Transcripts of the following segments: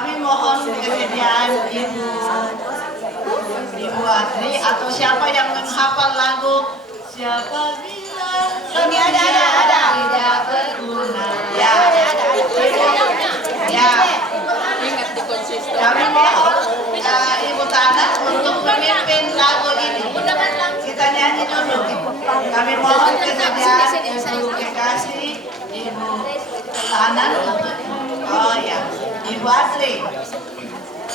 Kami mohon kesediaan Ibu Adri atau siapa yang menghafal lagu Siapa Bilang Ini ada. Tidak Berguna. Ya. Ya. Kami mohon Ibu Tana untuk memimpin lagu ini. Kita nyanyi dulu. Kami mohon kesediaan Ibu Kekasih, Ibu Tana untuk Ibu Adri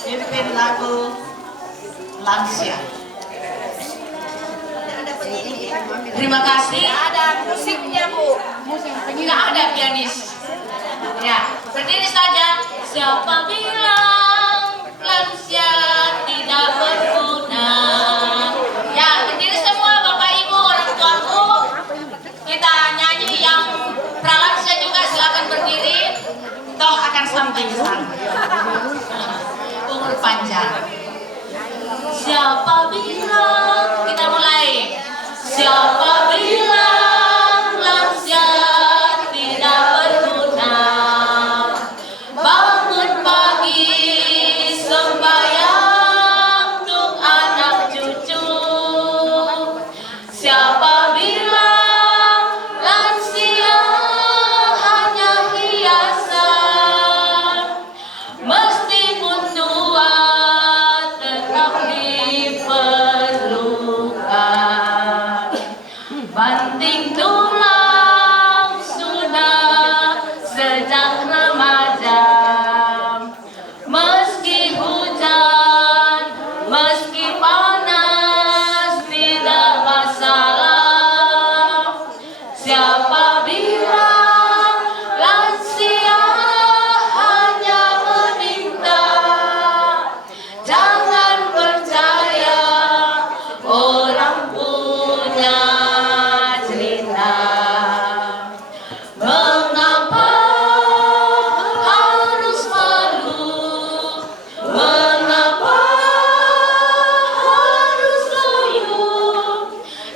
pimpin lagu Lansia. Terima kasih. Ada musiknya, Bu. Nggak ada pianis. Ya, berdiri saja. Siapa bilang lansia tidak berguna? Ya, berdiri semua Bapak Ibu, orang tuaku. Kita nyanyi yang pralansia juga silakan berdiri. Toh akan sampai ke sana. Umur panjang. Siapa bilang, kita mulai. Siapa bilang lansia tidak berguna? Bangun pagi sembahyang untuk anak cucu. Siapa bilang lansia hanya hiasan? Meskipun tua tetap diperlukan. Banting tulang sudah sejak remaja. Meski hujan, meski panas, tidak masalah. Siapa bilang lansia hanya meminta? Jangan percaya orang punya cerita. Mengapa harus malu? Mengapa harus loyo?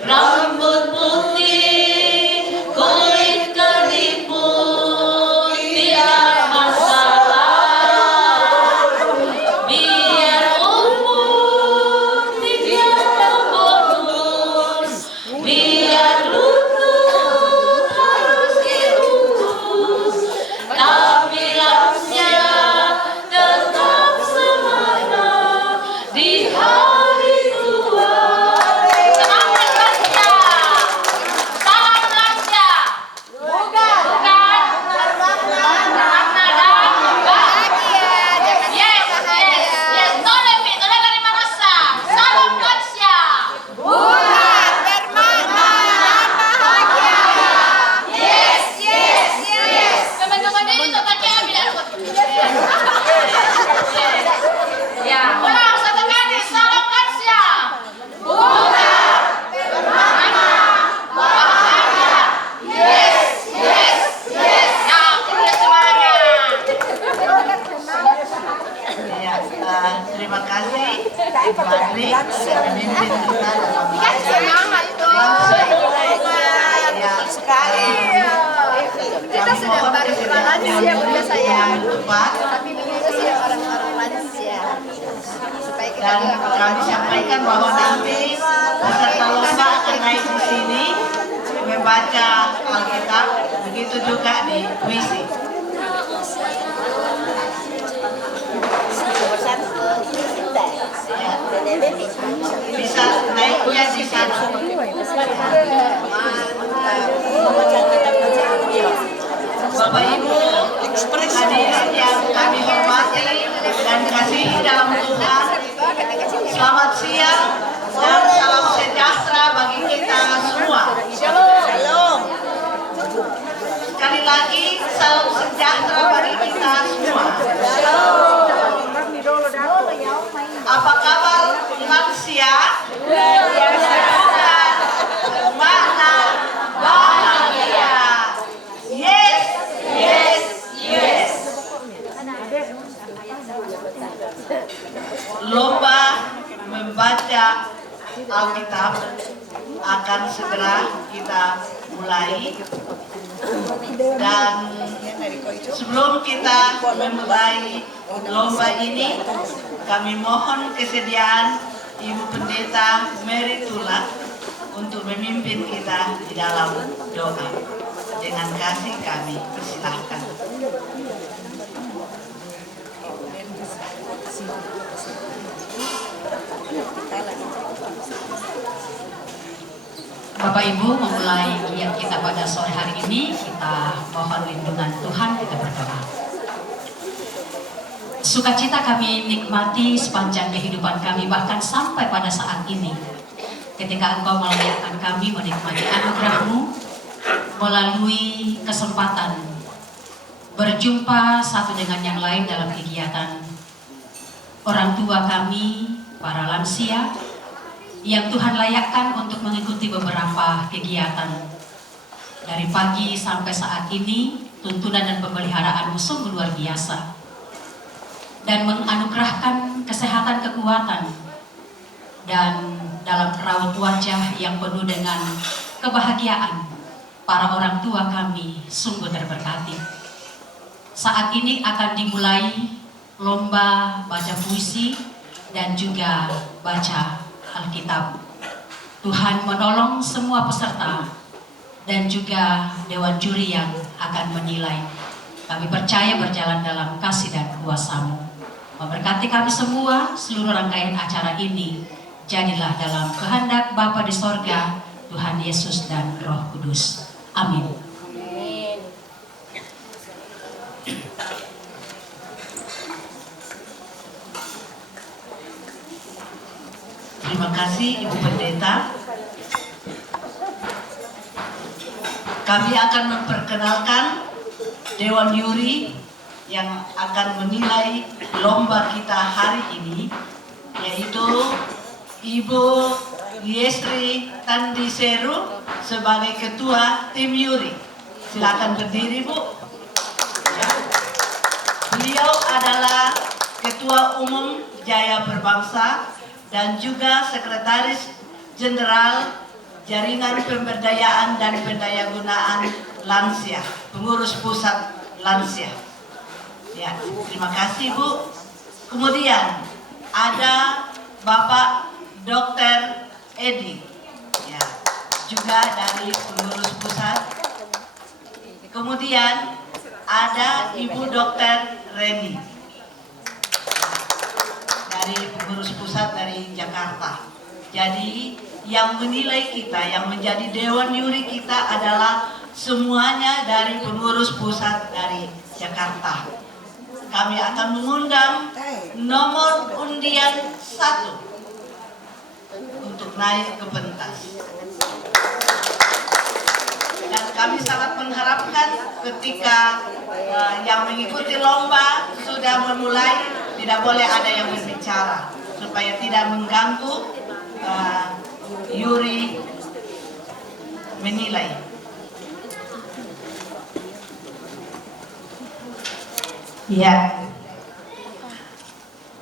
Rambut putih, kulit keriput, tidak masalah. Biar umur tidak bonus, biar lutut harus diurus, tapi lansia tetap semangat di hari tua. Semangat lansia, salam lansia. Bukan. Makna dan yes. Tole dari Manasa. Salam lansia. Bukan bermakna bahagia. Yes. Teman-teman ini tuh pakai ambil ya, ulang satu kali. Salam lansia. Bukan bermakna bahagia. Yes. Ya, udah semangat. Ya, terima kasih Ibu Adri sudah memimpin kita dalam Semangat tuh. Ya, Sekali. Kita sudah baru lansia bunda saya. Tapi kita sudah orang-orang lansia. Supaya kita Dan kami sampaikan bahwa nanti peserta lomba akan naik di sini membaca Alkitab, begitu juga di puisi. Ya, bisa naiknya di sana. Bapak Ibu hadirin yang kami hormati dan kasihi dalam Tuhan, selamat siang dan salam sejahtera bagi kita semua. Shalom. Sekali lagi salam sejahtera bagi kita semua. Apa kabar lansia? Bermakna bahagia. Yes. Lomba membaca Alkitab akan segera kita mulai. Dan sebelum kita memulai lomba ini, kami mohon kesediaan Ibu Pendeta Mary Tula untuk memimpin kita di dalam doa. Dengan kasih kami persilahkan. Bapak Ibu, memulai kegiatan kita pada sore hari ini, kita mohon lindungan Tuhan, kita berdoa. Sukacita kami nikmati sepanjang kehidupan kami, bahkan sampai pada saat ini, ketika Engkau melayakkan kami menikmati anugerah-Mu melalui kesempatan berjumpa satu dengan yang lain dalam kegiatan orang tua kami, para lansia, yang Tuhan layakkan untuk mengikuti beberapa kegiatan. Dari pagi sampai saat ini, tuntunan dan pemeliharaan-Mu sungguh luar biasa. Dan menganugerahkan kesehatan, kekuatan, dan dalam raut wajah yang penuh dengan kebahagiaan, para orang tua kami sungguh terberkati. Saat ini akan dimulai lomba baca puisi dan juga baca Alkitab. Tuhan menolong semua peserta dan juga dewan juri yang akan menilai. Kami percaya berjalan dalam kasih dan kuasa-Mu. Memberkati kami semua, seluruh rangkaian acara ini. Jadilah dalam kehendak Bapa di sorga, Tuhan Yesus dan Roh Kudus. Amin. Terima kasih Ibu Pendeta. Kami akan memperkenalkan Dewan Juri yang akan menilai lomba kita hari ini, yaitu Ibu Yesri Tandiseru sebagai Ketua Tim Juri. Silakan berdiri, Bu. Ya. Beliau adalah Ketua Umum Jaya Berbangsa dan juga Sekretaris Jenderal Jaringan Pemberdayaan dan Pendayagunaan Lansia, Pengurus Pusat Lansia. Ya, terima kasih Bu. Kemudian ada Bapak Dr. Edi, ya, juga dari Pengurus Pusat. Kemudian ada Ibu Dr. Reni dari Pengurus Pusat dari Jakarta. Jadi yang menilai kita, yang menjadi Dewan Juri kita adalah semuanya dari Pengurus Pusat dari Jakarta. Kami akan mengundang nomor undian 1 untuk naik ke pentas. Dan kami sangat mengharapkan ketika yang mengikuti lomba sudah memulai, tidak boleh ada yang berbicara supaya tidak mengganggu juri menilai. Ya,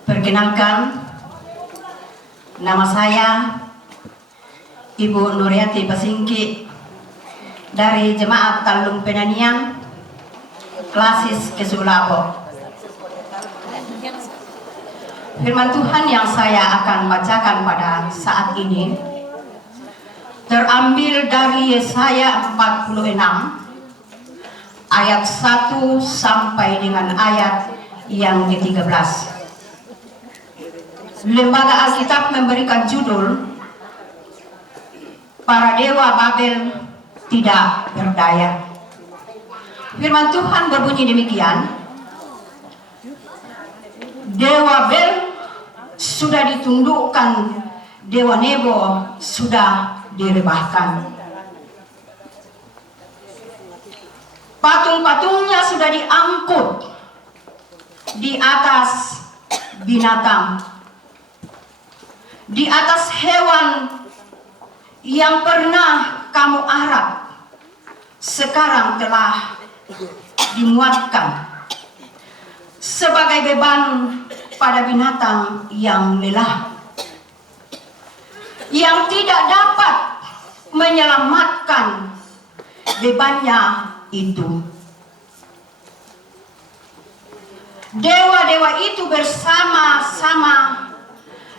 perkenalkan, nama saya Ibu Nuriati Pasingki dari Jemaat Talung Penanian, Klasis Kesulabo. Firman Tuhan yang saya akan bacakan pada saat ini terambil dari Yesaya 46 ayat 1 sampai dengan ayat yang ke-13. Lembaga Alkitab memberikan judul Para Dewa Babel Tidak Berdaya. Firman Tuhan berbunyi demikian, Dewa Bel sudah ditundukkan, Dewa Nebo sudah direbahkan. Patung-patungnya sudah diangkut di atas binatang, di atas hewan yang pernah kamu arak, sekarang telah dimuatkan sebagai beban pada binatang yang lelah, yang tidak dapat menyelamatkan bebannya itu. dewa-dewa itu bersama-sama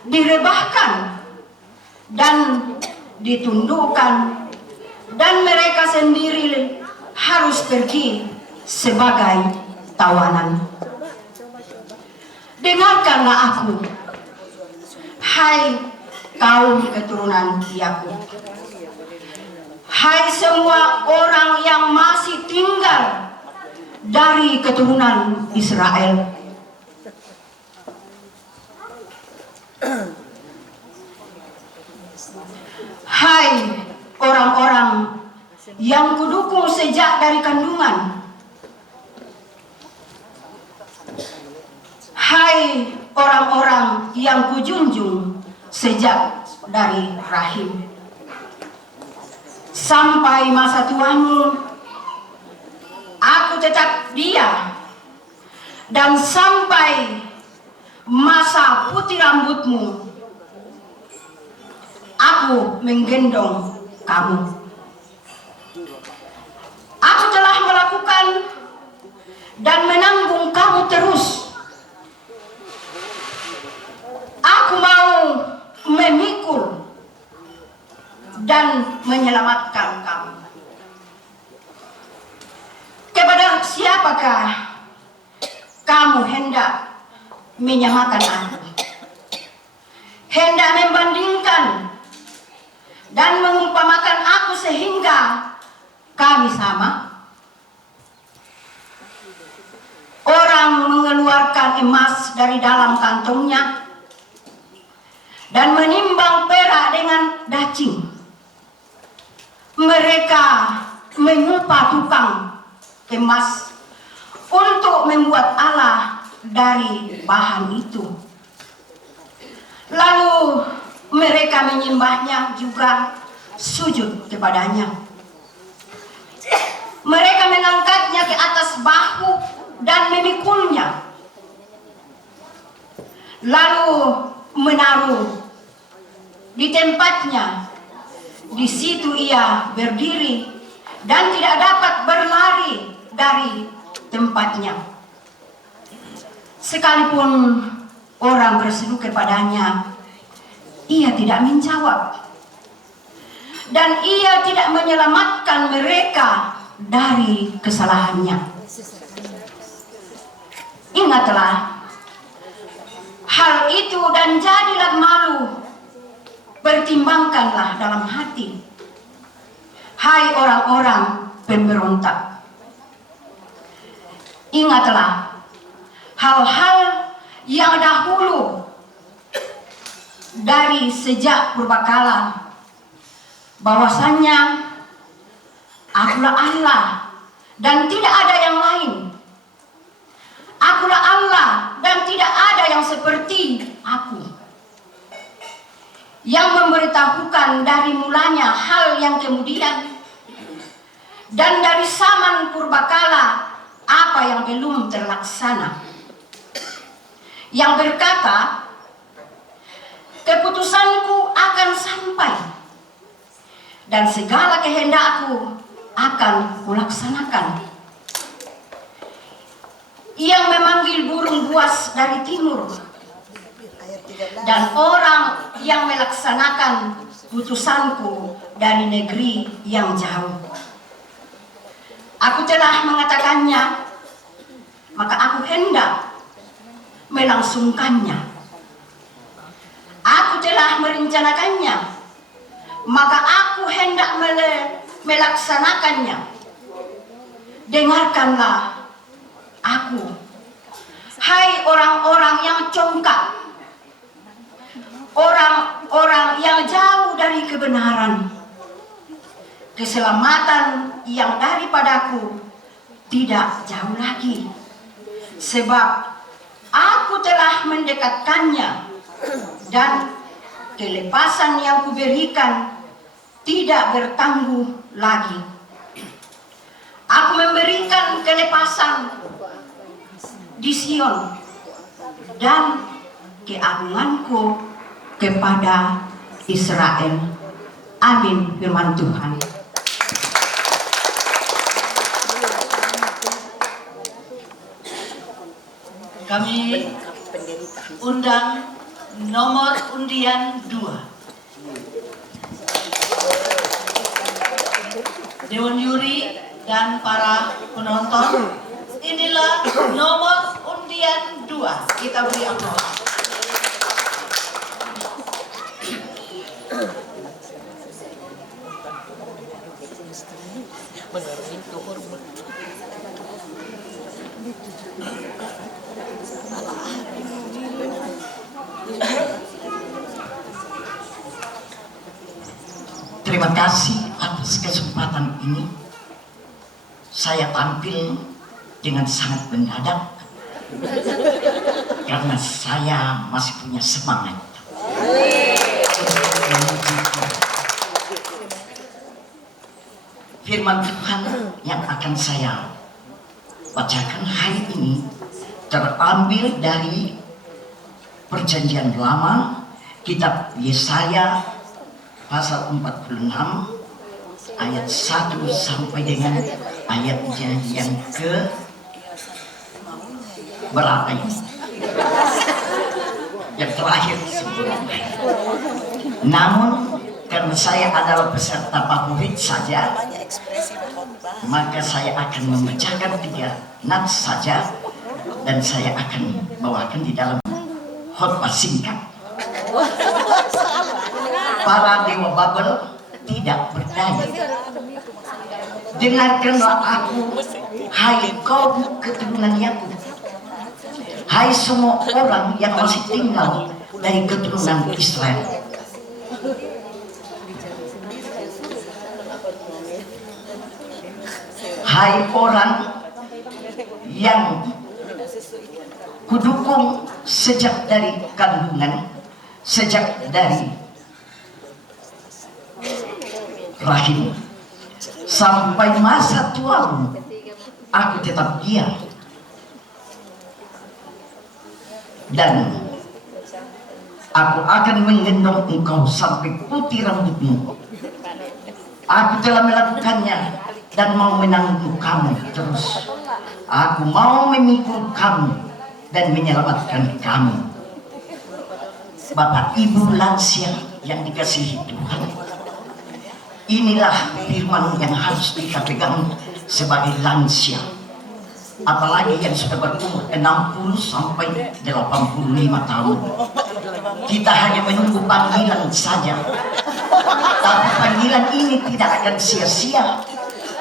direbahkan dan ditundukkan, dan mereka sendiri harus pergi sebagai tawanan. Dengarkanlah aku, hai kaum keturunan Yakub, hai semua orang yang masih tinggal dari keturunan Israel. Hai orang-orang yang kudukung sejak dari kandungan, hai orang-orang yang kujunjung sejak dari rahim, sampai masa tuamu aku tetap dia, dan sampai masa putih rambutmu aku menggendong kamu. Aku telah melakukan dan menanggung kamu terus. Aku mau memikul dan menyelamatkan kamu. Kepada siapakah kamu hendak menyamakan aku? Hendak membandingkan dan mengumpamakan aku sehingga kami sama? Orang mengeluarkan emas dari dalam kantongnya dan menimbang perak dengan dacing. Mereka menyupa tukang emas untuk membuat Allah dari bahan itu. Lalu mereka menyembahnya juga, sujud kepadanya. Mereka mengangkatnya ke atas bahu dan memikulnya, lalu menaruh di tempatnya. Di situ ia berdiri dan tidak dapat berlari dari tempatnya. Sekalipun orang berseru kepadanya, ia tidak menjawab, dan ia tidak menyelamatkan mereka dari kesalahannya. Ingatlah hal itu dan jadilah malu. Pertimbangkanlah dalam hati, hai orang-orang pemberontak. Ingatlah hal-hal yang dahulu dari sejak purbakala, bahwasannya akulah Allah dan tidak ada yang lain. Akulah Allah dan tidak ada yang seperti aku, yang memberitahukan dari mulanya hal yang kemudian, dan dari zaman purbakala apa yang belum terlaksana, yang berkata, keputusanku akan sampai dan segala kehendakku akan kulaksanakan. Yang memanggil burung buas dari timur, dan orang yang melaksanakan putusanku dari negeri yang jauh. Aku telah mengatakannya, maka aku hendak melangsungkannya. Aku telah merencanakannya, maka aku hendak melaksanakannya. Dengarkanlah aku, hai orang-orang yang congkak, orang-orang yang jauh dari kebenaran. Keselamatan yang daripadaku tidak jauh lagi, sebab aku telah mendekatkannya, dan kelepasan yang kuberikan tidak bertangguh lagi. Aku memberikan kelepasan di Sion dan keagunganku kepada Israel. Amin, firman Tuhan. kami undang nomor undian 2. Dewan Juri dan para penonton, inilah nomor undian 2. Kita beri aplaus. Terima kasih atas kesempatan ini. Saya tampil dengan sangat mendadak karena saya masih punya semangat. Firman Tuhan yang akan saya bacakan hari ini terambil dari Perjanjian Lama, kitab Yesaya pasal 46 ayat 1 sampai dengan ayatnya yang ke berapa ini? Yang terakhir. Namun karena saya adalah peserta favorit saja, maka saya akan membacakan 3 nats saja dan saya akan bawakan di dalam khotbah singkat. Para dewa Babel tidak berdaya. Dengarkanlah aku, hai kaum keturunan Yakub, hai semua orang yang masih tinggal dari keturunan Israel. Hai orang yang kudukung sejak dari kandungan, sejak dari rahim sampai masa tuamu, aku tetap diam dan aku akan menggendong engkau sampai putih rambutmu. Aku telah melakukannya dan mau menanggung kamu terus. Aku mau memikul kamu dan menyelamatkan kamu. Bapak Ibu lansia yang dikasihi Tuhan, inilah firman yang harus kita pegang sebagai lansia, apalagi yang sudah berumur 60 sampai 85 tahun. Kita hanya menunggu panggilan saja, tapi panggilan ini tidak akan sia-sia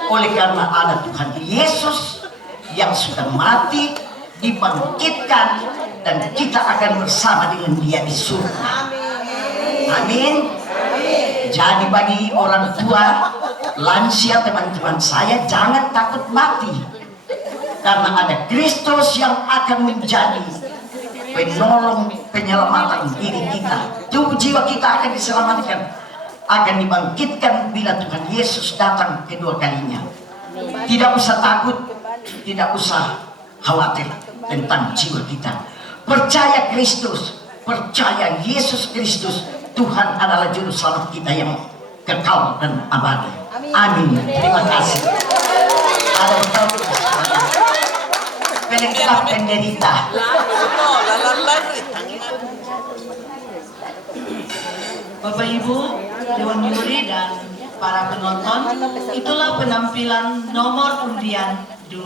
oleh karena ada Tuhan Yesus yang sudah mati, dibangkitkan, dan kita akan bersama dengan Dia di surga. Amin. Jadi bagi orang tua, lansia, teman-teman saya, jangan takut mati, karena ada Kristus yang akan menjadi penolong, penyelamatan diri kita. Tubuh jiwa kita akan diselamatkan, akan dibangkitkan bila Tuhan Yesus datang kedua kalinya. Tidak usah takut, tidak usah khawatir tentang jiwa kita. Percaya Kristus, percaya Yesus Kristus, Tuhan adalah juru selamat kita yang kekal dan abadi. Amin. Terima kasih. Ada pelengkap penderita. Bapak Ibu, Dewan Juri dan para penonton, itulah penampilan nomor undian 2.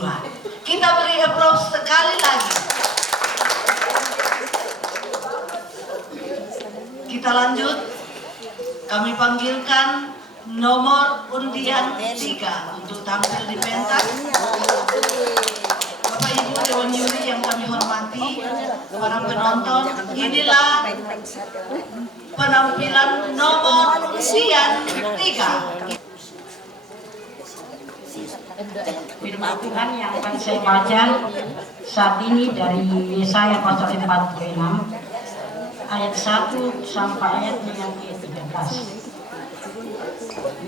Kita beri aplaus sekali lagi. Kita lanjut. Kami panggilkan nomor undian 3 untuk tampil di pentas. Bapak Ibu Dewan Juri yang kami hormati, para penonton, inilah penampilan nomor undian 3. Firman Tuhan yang akan saya baca saat ini dari Yesaya pasal 46 ayat 1 sampai ayatnya yang ke-13.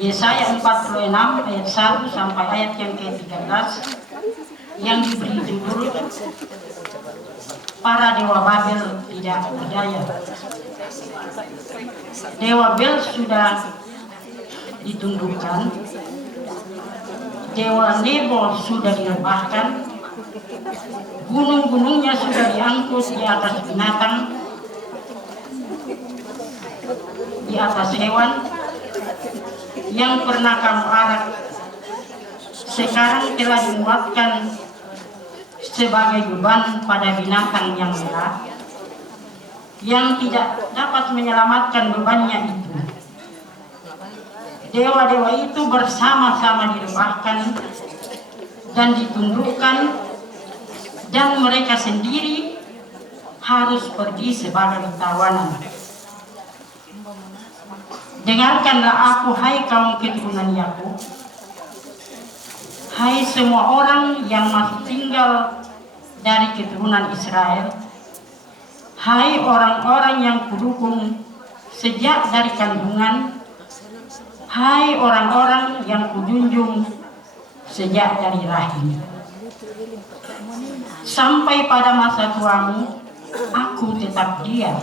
Yesaya 46 ayat 1 sampai ayat yang ke-13 yang diberi judul Para Dewa Babel Tidak Berdaya. Dewa Babel sudah ditundukkan, Dewa Nebo sudah direbahkan, Gunung-gunungnya sudah diangkut di atas binatang, di atas hewan yang pernah kamu arak. Sekarang telah dimuatkan sebagai beban pada binatang yang merah, yang tidak dapat menyelamatkan bebannya itu. Dewa-dewa itu bersama-sama direbahkan dan ditundukkan, dan mereka sendiri harus pergi sebagai tawanan. Dengarkanlah aku, hai kaum keturunan Yakub, hai semua orang yang masih tinggal dari keturunan Israel, hai orang-orang yang kudukung sejak dari kandungan, hai orang-orang yang kujunjung sejak dari rahim. Sampai pada masa tuamu, aku tetap diam.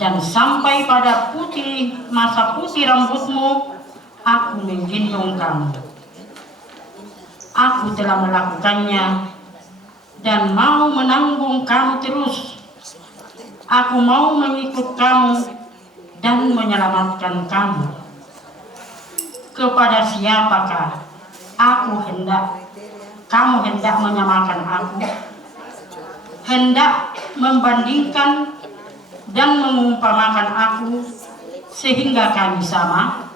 Dan sampai pada masa putih rambutmu, aku menggendong kamu. Aku telah melakukannya dan mau menanggung kamu terus. Aku mau mengikut kamu dan menyelamatkan kamu. Kepada siapakah kamu hendak menyamakan aku, hendak membandingkan dan mengumpamakan aku sehingga kami sama?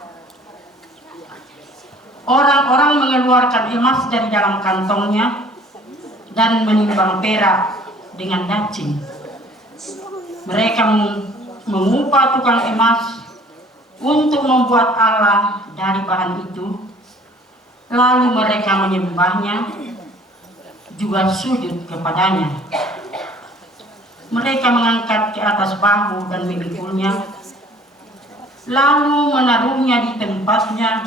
Orang-orang mengeluarkan emas dari dalam kantongnya dan menimbang perak dengan dacing. Mereka mengupah tukang emas untuk membuat Allah dari bahan itu, lalu mereka menyembahnya, juga sujud kepadanya. Mereka mengangkat ke atas bahu dan memikulnya, lalu menaruhnya di tempatnya.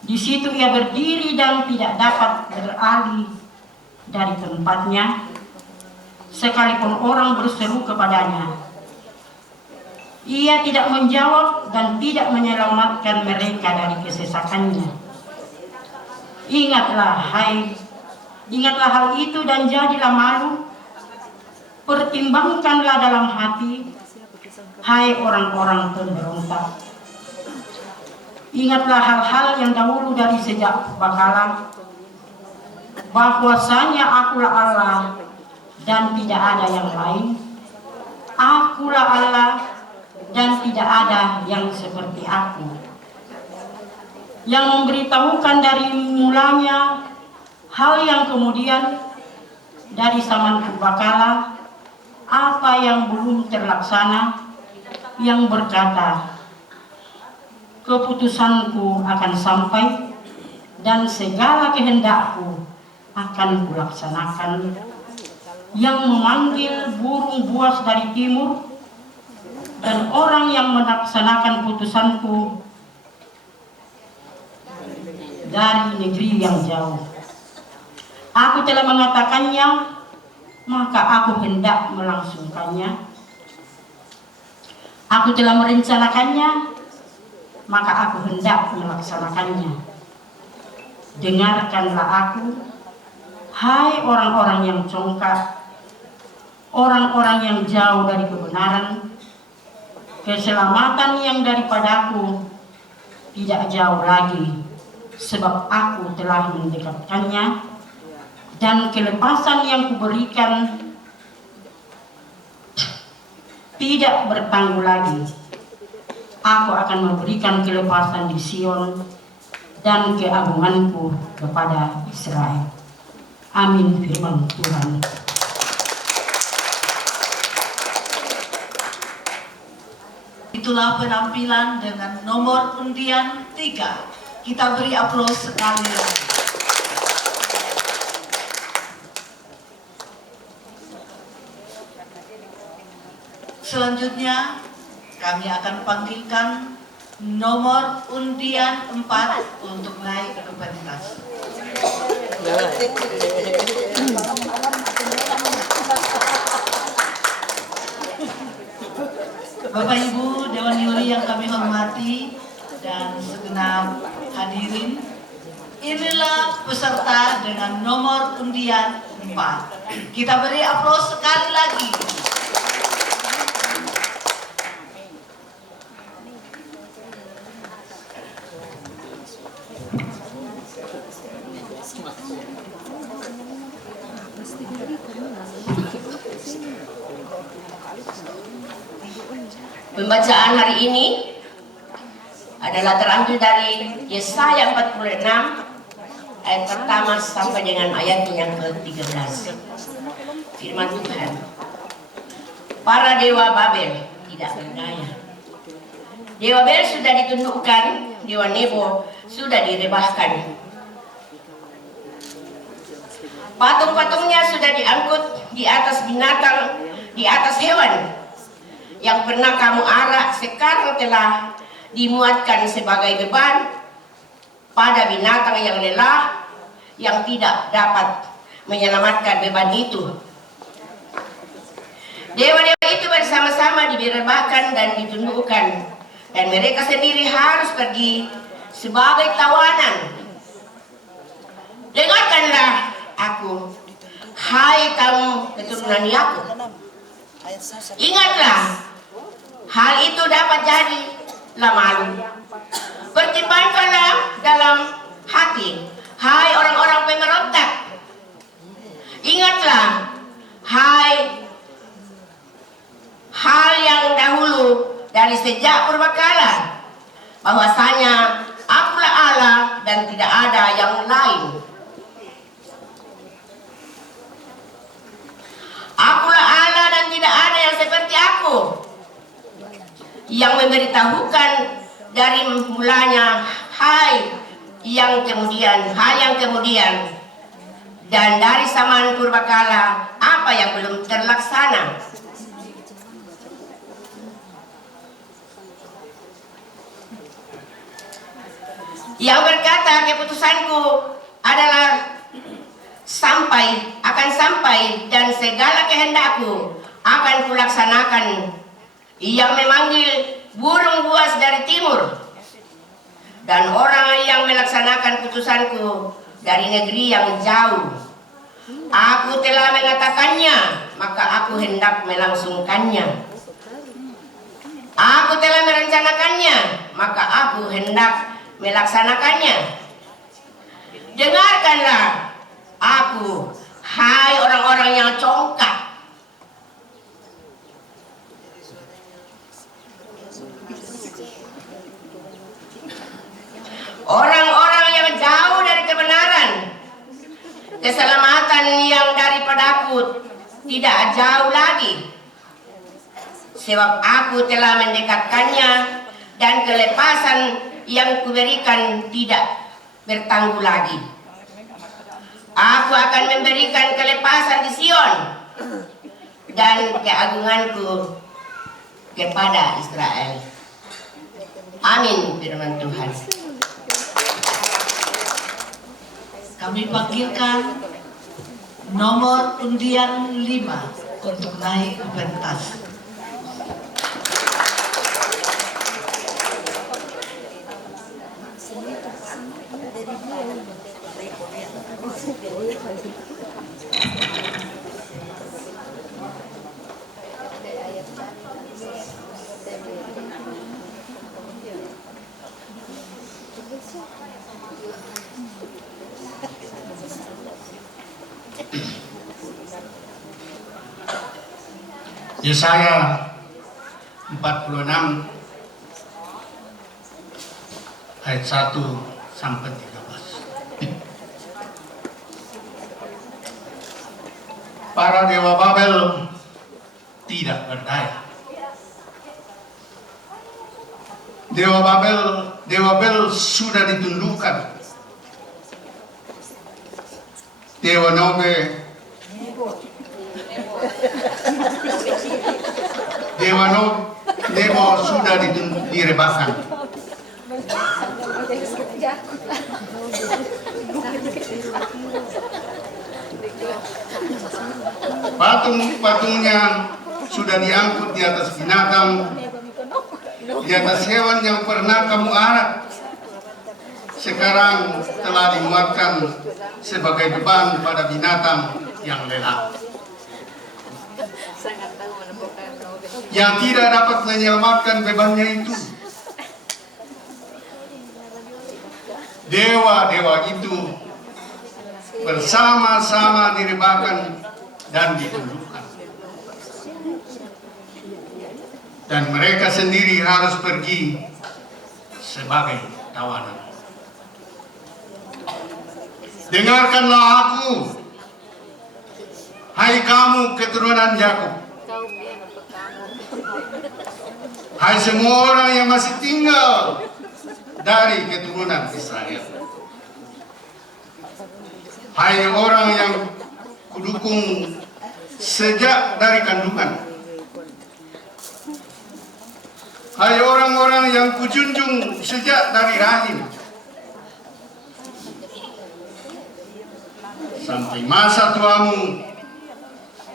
Di situ ia berdiri dan tidak dapat beralih dari tempatnya, sekalipun orang berseru kepadanya. Ia tidak menjawab dan tidak menyelamatkan mereka dari kesesakannya. Ingatlah hal itu dan jadilah malu. Pertimbangkanlah dalam hati, hai orang-orang pemberontak. Ingatlah hal-hal yang dahulu dari sejak bakalan, bahwasanya akulah Allah dan tidak ada yang lain. Akulah Allah dan tidak ada yang seperti aku, yang memberitahukan dari mulanya hal yang kemudian dari zaman purbakala apa yang belum terlaksana, yang berkata, keputusanku akan sampai dan segala kehendakku akan kulaksanakan, yang memanggil burung buas dari timur dan orang yang melaksanakan putusanku dari negeri yang jauh. Aku telah mengatakannya, maka aku hendak melangsungkannya. Aku telah merencanakannya, maka aku hendak melaksanakannya. Dengarkanlah aku, hai orang-orang yang congkak, orang-orang yang jauh dari kebenaran. Keselamatan yang daripadaku tidak jauh lagi, sebab aku telah mendekatkannya, dan kelepasan yang kuberikan tidak bertangguh lagi. Aku akan memberikan kelepasan di Sion dan keagunganku kepada Israel. Amin, firman Tuhan. Itulah penampilan dengan nomor undian 3. Kita beri aplaus sekali lagi. Selanjutnya kami akan panggilkan nomor undian 4 untuk naik ke pentas. Bapak Ibu Dewan Juri yang kami hormati dan segenap hadirin, Inilah peserta dengan nomor undian 4. Kita beri aplaus sekali lagi. Pembacaan hari ini adalah terambil dari Yesaya 46 ayat pertama sampai dengan ayat yang ke-13. Firman Tuhan, para dewa Babel tidak berdaya. Dewa Babel sudah ditundukkan, dewa Nebo sudah direbahkan. Patung-patungnya sudah diangkut di atas binatang, di atas hewan. Yang pernah kamu arak sekarang telah dimuatkan sebagai beban pada binatang yang lelah, yang tidak dapat menyelamatkan beban itu. Dewa-dewa itu bersama-sama direbahkan dan ditundukkan, dan mereka sendiri harus pergi sebagai tawanan. Dengarkanlah aku, hai kamu keturunan Yakub. Ingatlah, hal itu dapat jadi lalu. Pertimbangkanlah dalam hati, hai orang-orang pemberontak. Ingatlah, hai hal yang dahulu dari sejak purbakala, bahwasanya akulah Allah dan tidak ada yang lain. Akulah Allah dan tidak ada yang seperti aku, yang memberitahukan dari mulanya hai yang kemudian, dan dari zaman purbakala apa yang belum terlaksana. Yang berkata keputusanku adalah akan sampai dan segala kehendakku akan kulaksanakan. Yang memanggil burung buas dari timur, dan orang yang melaksanakan putusanku dari negeri yang jauh. Aku telah mengatakannya, maka aku hendak melangsungkannya. Aku telah merencanakannya, maka aku hendak melaksanakannya. Dengarkanlah aku, hai orang-orang yang congkak. Orang-orang yang jauh dari kebenaran, keselamatan yang daripadaku tidak jauh lagi. Sebab aku telah mendekatkannya, dan kelepasan yang kuberikan tidak bertangguh lagi. Aku akan memberikan kelepasan di Sion, dan keagunganku kepada Israel. Amin, firman Tuhan. Kami panggilkan nomor undian 5 untuk naik ke pentas. Yesaya 46 ayat 1 sampai 13. Para dewa Babel tidak berdaya. Dewa Babel sudah ditundukkan. Dewa Nebo sudah direbahkan. Patung-patungnya sudah diangkut di atas binatang, di atas hewan yang pernah kamu arak. sekarang telah dimuatkan sebagai beban pada binatang yang lelah, yang tidak dapat menyelamatkan bebannya itu. Dewa-dewa itu bersama-sama direbahkan dan ditundukkan, dan mereka sendiri harus pergi sebagai tawanan. Dengarkanlah aku, hai kamu keturunan Yakub, hai semua orang yang masih tinggal dari keturunan Israel, hai orang yang kudukung sejak dari kandungan, hai orang-orang yang kujunjung sejak dari rahim, sampai masa tuamu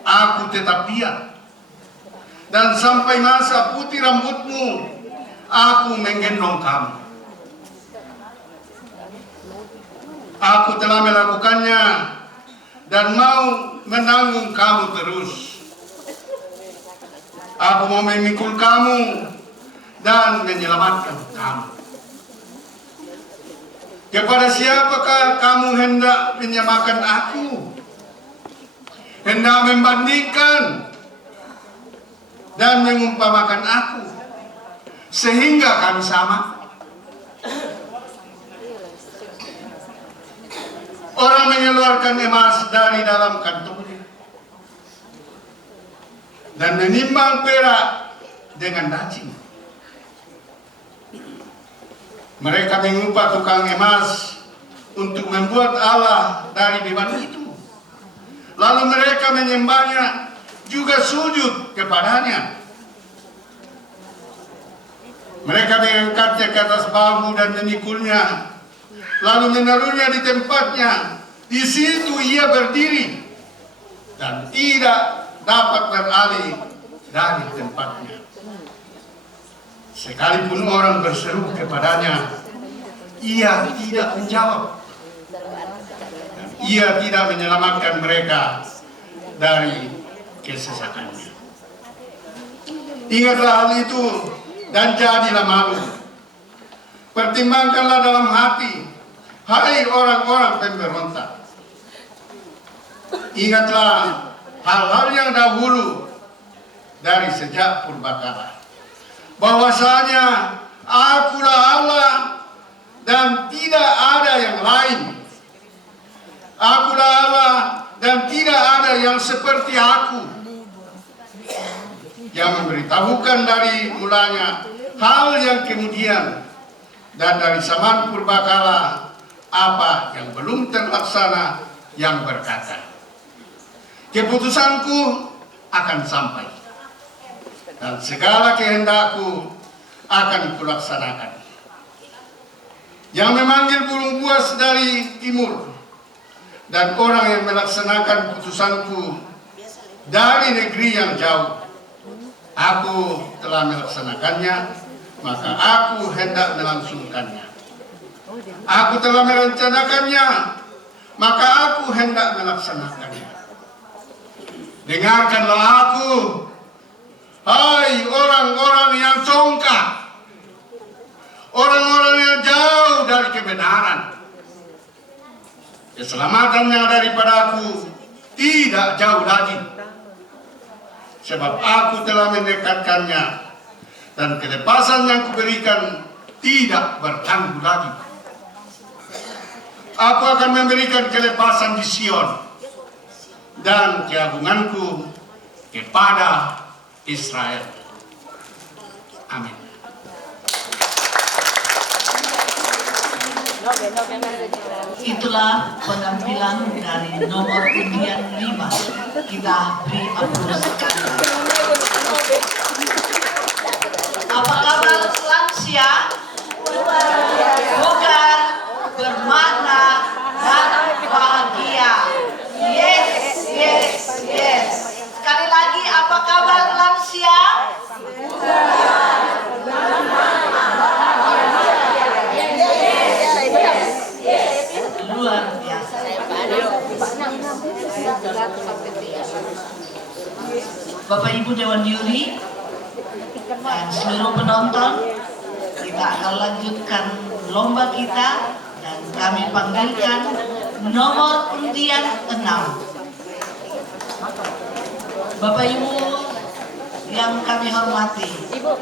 aku tetap diam, dan sampai masa putih rambutmu aku menggendong kamu. Aku telah melakukannya dan mau menanggung kamu terus. Aku mau memikul kamu dan menyelamatkan kamu. Kepada siapakah kamu hendak menyamakan aku? Hendak membandingkan dan mengumpamakan aku sehingga kami sama? Orang mengeluarkan emas dari dalam kantongnya dan menimbang perak dengan daging. Mereka mengupah tukang emas untuk membuat Allah dari beban itu. Lalu mereka menyembahnya, juga sujud kepadanya. Mereka mengangkatnya ke atas bahu dan memikulnya, lalu menaruhnya di tempatnya. Di situ ia berdiri dan tidak dapat beralih dari tempatnya. Sekalipun orang berseru kepadanya, ia tidak menjawab. Dan ia tidak menyelamatkan mereka dari kesesakannya. Ingatlah hal itu dan jadilah malu. Pertimbangkanlah dalam hati, hai orang-orang pemberontak. Ingatlah hal-hal yang dahulu dari sejak purbakala, bahwasanya akulah Allah dan tidak ada yang lain. Akulah Allah dan tidak ada yang seperti aku, yang memberitahukan dari mulanya hal yang kemudian, dan dari zaman purbakala apa yang belum terlaksana, yang berkata, keputusanku akan sampai dan segala kehendakku akan kulaksanakan. Yang memanggil burung buas dari timur dan orang yang melaksanakan putusanku dari negeri yang jauh, aku telah melaksanakannya, maka aku hendak melangsungkannya. Aku telah merencanakannya, maka aku hendak melaksanakannya. Dengarkanlah aku, hai orang-orang yang congkak, orang-orang yang jauh dari kebenaran. Keselamatannya daripada aku tidak jauh lagi, sebab aku telah mendekatkannya, dan kelepasan yang kuberikan tidak bertangguh lagi. Aku akan memberikan kelepasan di Sion dan keagunganku kepada Israel. Amin. Itulah penampilan dari nomor undian 5. Kita beri aplaus sekali. Apa kabar lansia? Bukan, bermakna dan bahagia. Yes, yes, yes. Sekali lagi, apa kabar lansia? Bapak Ibu Dewan Juri dan seluruh penonton, kita akan lanjutkan lomba kita dan kami panggilkan nomor undian 6. Bapak Ibu yang kami hormati,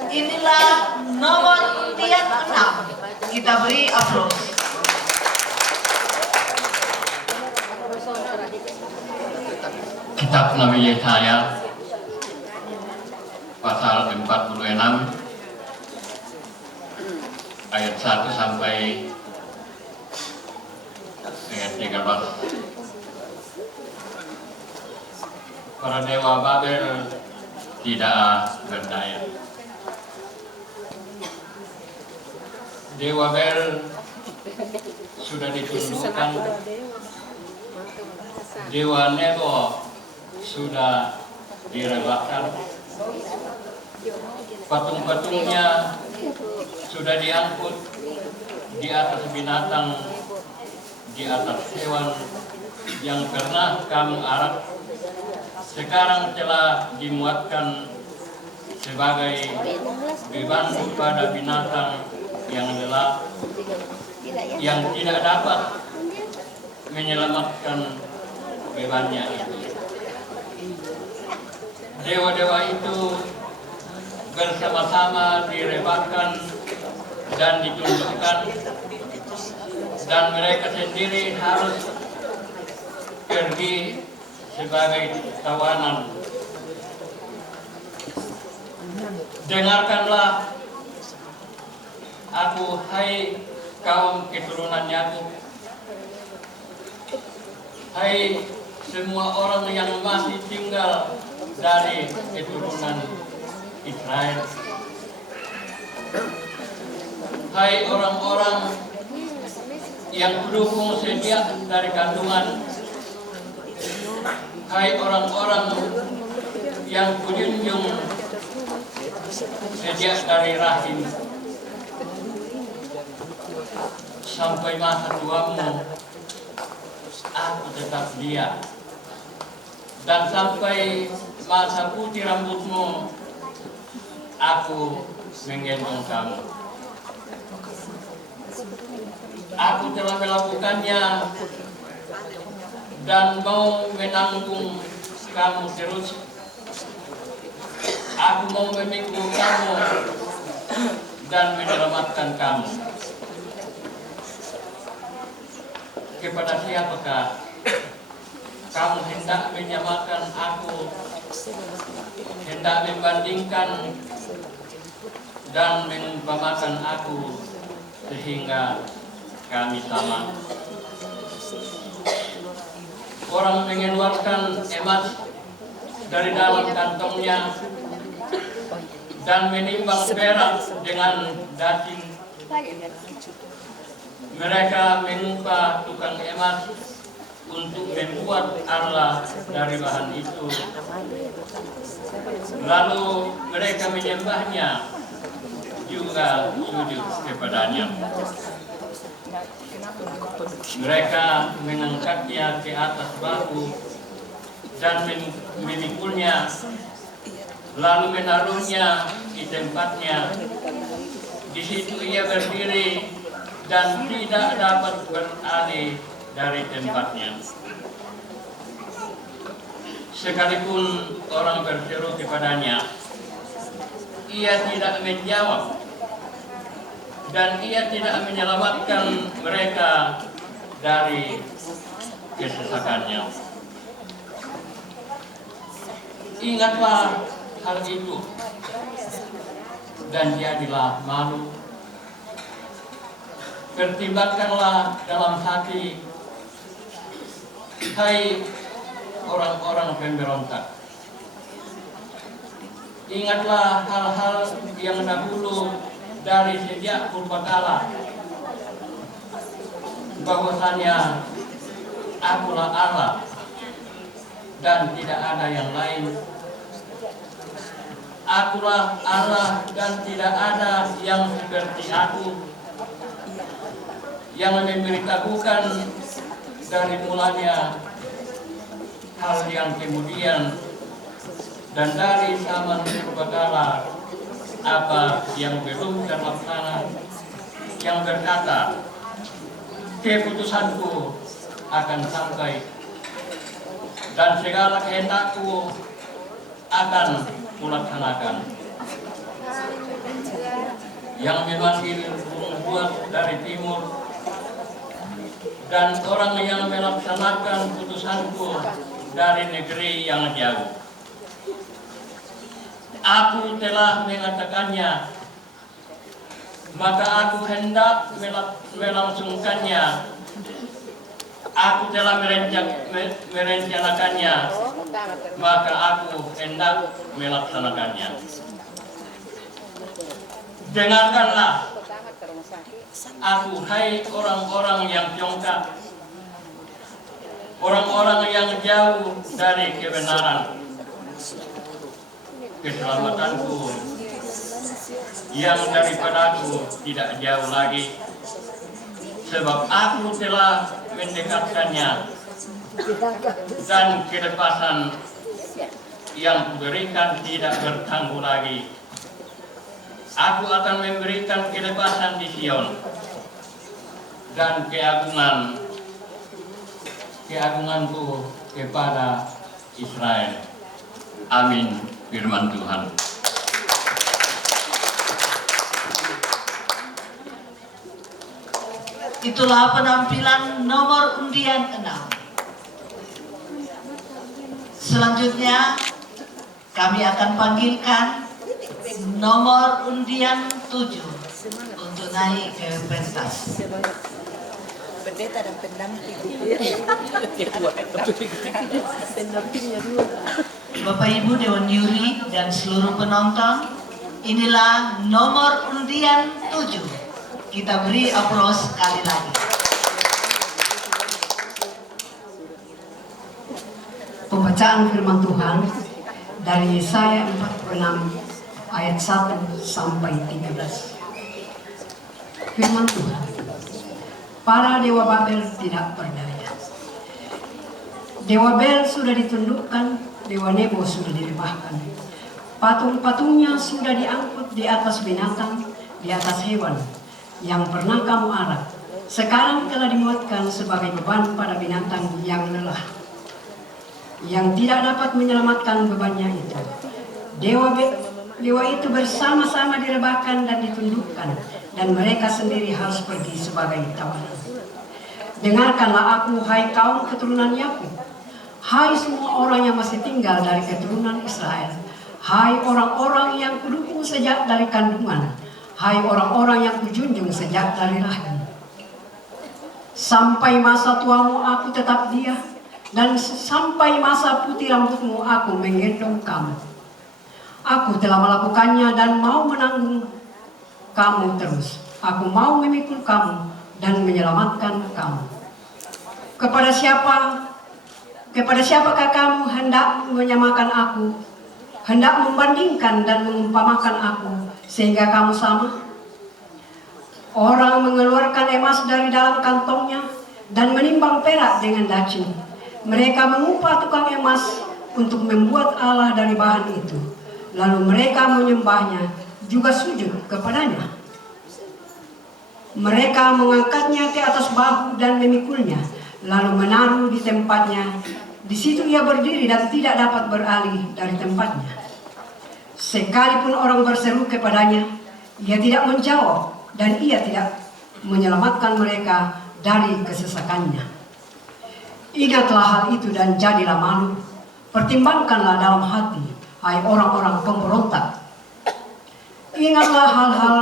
inilah nomor undian 6. Kita beri aplaus. Kitab Nabi Yesaya pasal 46 ayat 1 sampai ayat 13. Para dewa Babel tidak berdaya. Dewa Babel sudah ditundukkan. Dewa Nebo sudah direbakkan. Patung-patungnya sudah diangkut di atas binatang, di atas hewan yang pernah kamu arak. Sekarang telah dimuatkan sebagai beban pada binatang yang lelah, yang tidak dapat menyelamatkan bebannya itu. Dewa-dewa itu bersama-sama direbakkan dan ditundukkan, dan mereka sendiri harus pergi sebagai tawanan. Dengarkanlah aku, hai kaum keturunan Yakub, hai semua orang yang masih tinggal dari keturunan Israel. Hai orang-orang yang kudukung sejak dari kandungan, hai orang-orang yang kujunjung sejak dari rahim, sampai masa tuamu aku tetap dia, dan sampai masa putih rambutmu aku menggendong kamu. Aku telah melakukannya dan mau menanggung kamu terus. Aku mau memikul kamu dan menyelamatkan kamu. Kepada siapakah kamu hendak menyamakan aku, hendak membandingkan dan mengumpamakan aku sehingga kami sama? Orang mengeluarkan emas dari dalam kantongnya dan menimbang perak dengan daging. Mereka mengupah tukang emas untuk membuat Allah dari bahan itu. Lalu mereka menyembahnya, juga sujud kepadanya. Mereka mengangkatnya ke atas batu dan memikulnya, lalu menaruhnya di tempatnya. Di situ ia berdiri dan tidak dapat beralih dari tempatnya. Sekalipun orang berseru kepadanya, ia tidak menjawab, dan ia tidak menyelamatkan mereka dari kesesakannya. Ingatlah hal itu dan jadilah malu. Pertimbangkanlah dalam hati, hai orang-orang pemberontak. Ingatlah hal-hal yang dahulu dari sejak purbakala, bahwasanya akulah Allah dan tidak ada yang lain. Akulah Allah dan tidak ada yang seperti aku, yang memberitahukan dari mulanya hal yang kemudian dan dari zaman purbakala apa yang belum terlaksana, yang berkata, keputusanku akan sampai dan segala kehendakku akan kulaksanakan. Yang memanggil burung buas dari timur dan orang yang melaksanakan putusanku dari negeri yang jauh. Aku telah mengatakannya, maka aku hendak melangsungkannya. Aku telah merencanakannya, maka aku hendak melaksanakannya. Dengarkanlah aku, hai orang-orang yang jongkak, orang-orang yang jauh dari kebenaran. Keselamatanku yang daripadaku tidak jauh lagi, sebab aku telah mendekatkannya, dan kelepasan yang kuberikan tidak bertangguh lagi. Aku akan memberikan kelepasan di Sion dan keagunganku kepada Israel. Amin. Firman Tuhan. Itulah penampilan nomor undian 6. Selanjutnya kami akan panggilkan nomor undian 7 untuk naik ke pentas. Pendeta dan pendamping. Bapak Ibu Dewan Juri dan seluruh penonton, inilah nomor undian 7. Kita beri aplaus sekali lagi. Pembacaan firman Tuhan dari Yesaya 46 ayat 1 sampai 13. Firman Tuhan. Para dewa Babel tidak berdaya. Dewa Bel sudah ditundukkan, dewa Nebo sudah direbahkan. Patung-patungnya sudah diangkut di atas binatang, di atas hewan yang pernah kamu arak. Sekarang telah dimuatkan sebagai beban pada binatang yang lelah, yang tidak dapat menyelamatkan bebannya itu. Dewa itu bersama-sama direbahkan dan ditundukkan, dan mereka sendiri harus pergi sebagai tawanan. Dengarkanlah aku, hai kaum keturunan Yakub, hai semua orang yang masih tinggal dari keturunan Israel, hai orang-orang yang kudukung sejak dari kandungan, hai orang-orang yang kujunjung sejak dari rahim. Sampai masa tuamu aku tetap dia, dan sampai masa putih rambutmu aku menggendong kamu. Aku telah melakukannya dan mau menanggung kamu terus. Aku mau memikul kamu dan menyelamatkan kamu. Kepada siapakah kamu hendak menyamakan aku, hendak membandingkan dan mengumpamakan aku, sehingga kamu sama? Orang mengeluarkan emas dari dalam kantongnya dan menimbang perak dengan dacing. Mereka mengupah tukang emas untuk membuat Allah dari bahan itu. Lalu mereka menyembahnya, juga sujud kepadanya. Mereka mengangkatnya ke atas bahu dan memikulnya, lalu menaruh di tempatnya. Di situ ia berdiri dan tidak dapat beralih dari tempatnya. Sekalipun orang berseru kepadanya, ia tidak menjawab, dan ia tidak menyelamatkan mereka dari kesesakannya. Ingatlah hal itu dan jadilah malu. Pertimbangkanlah dalam hati, hai orang-orang pemberontak. Ingatlah hal-hal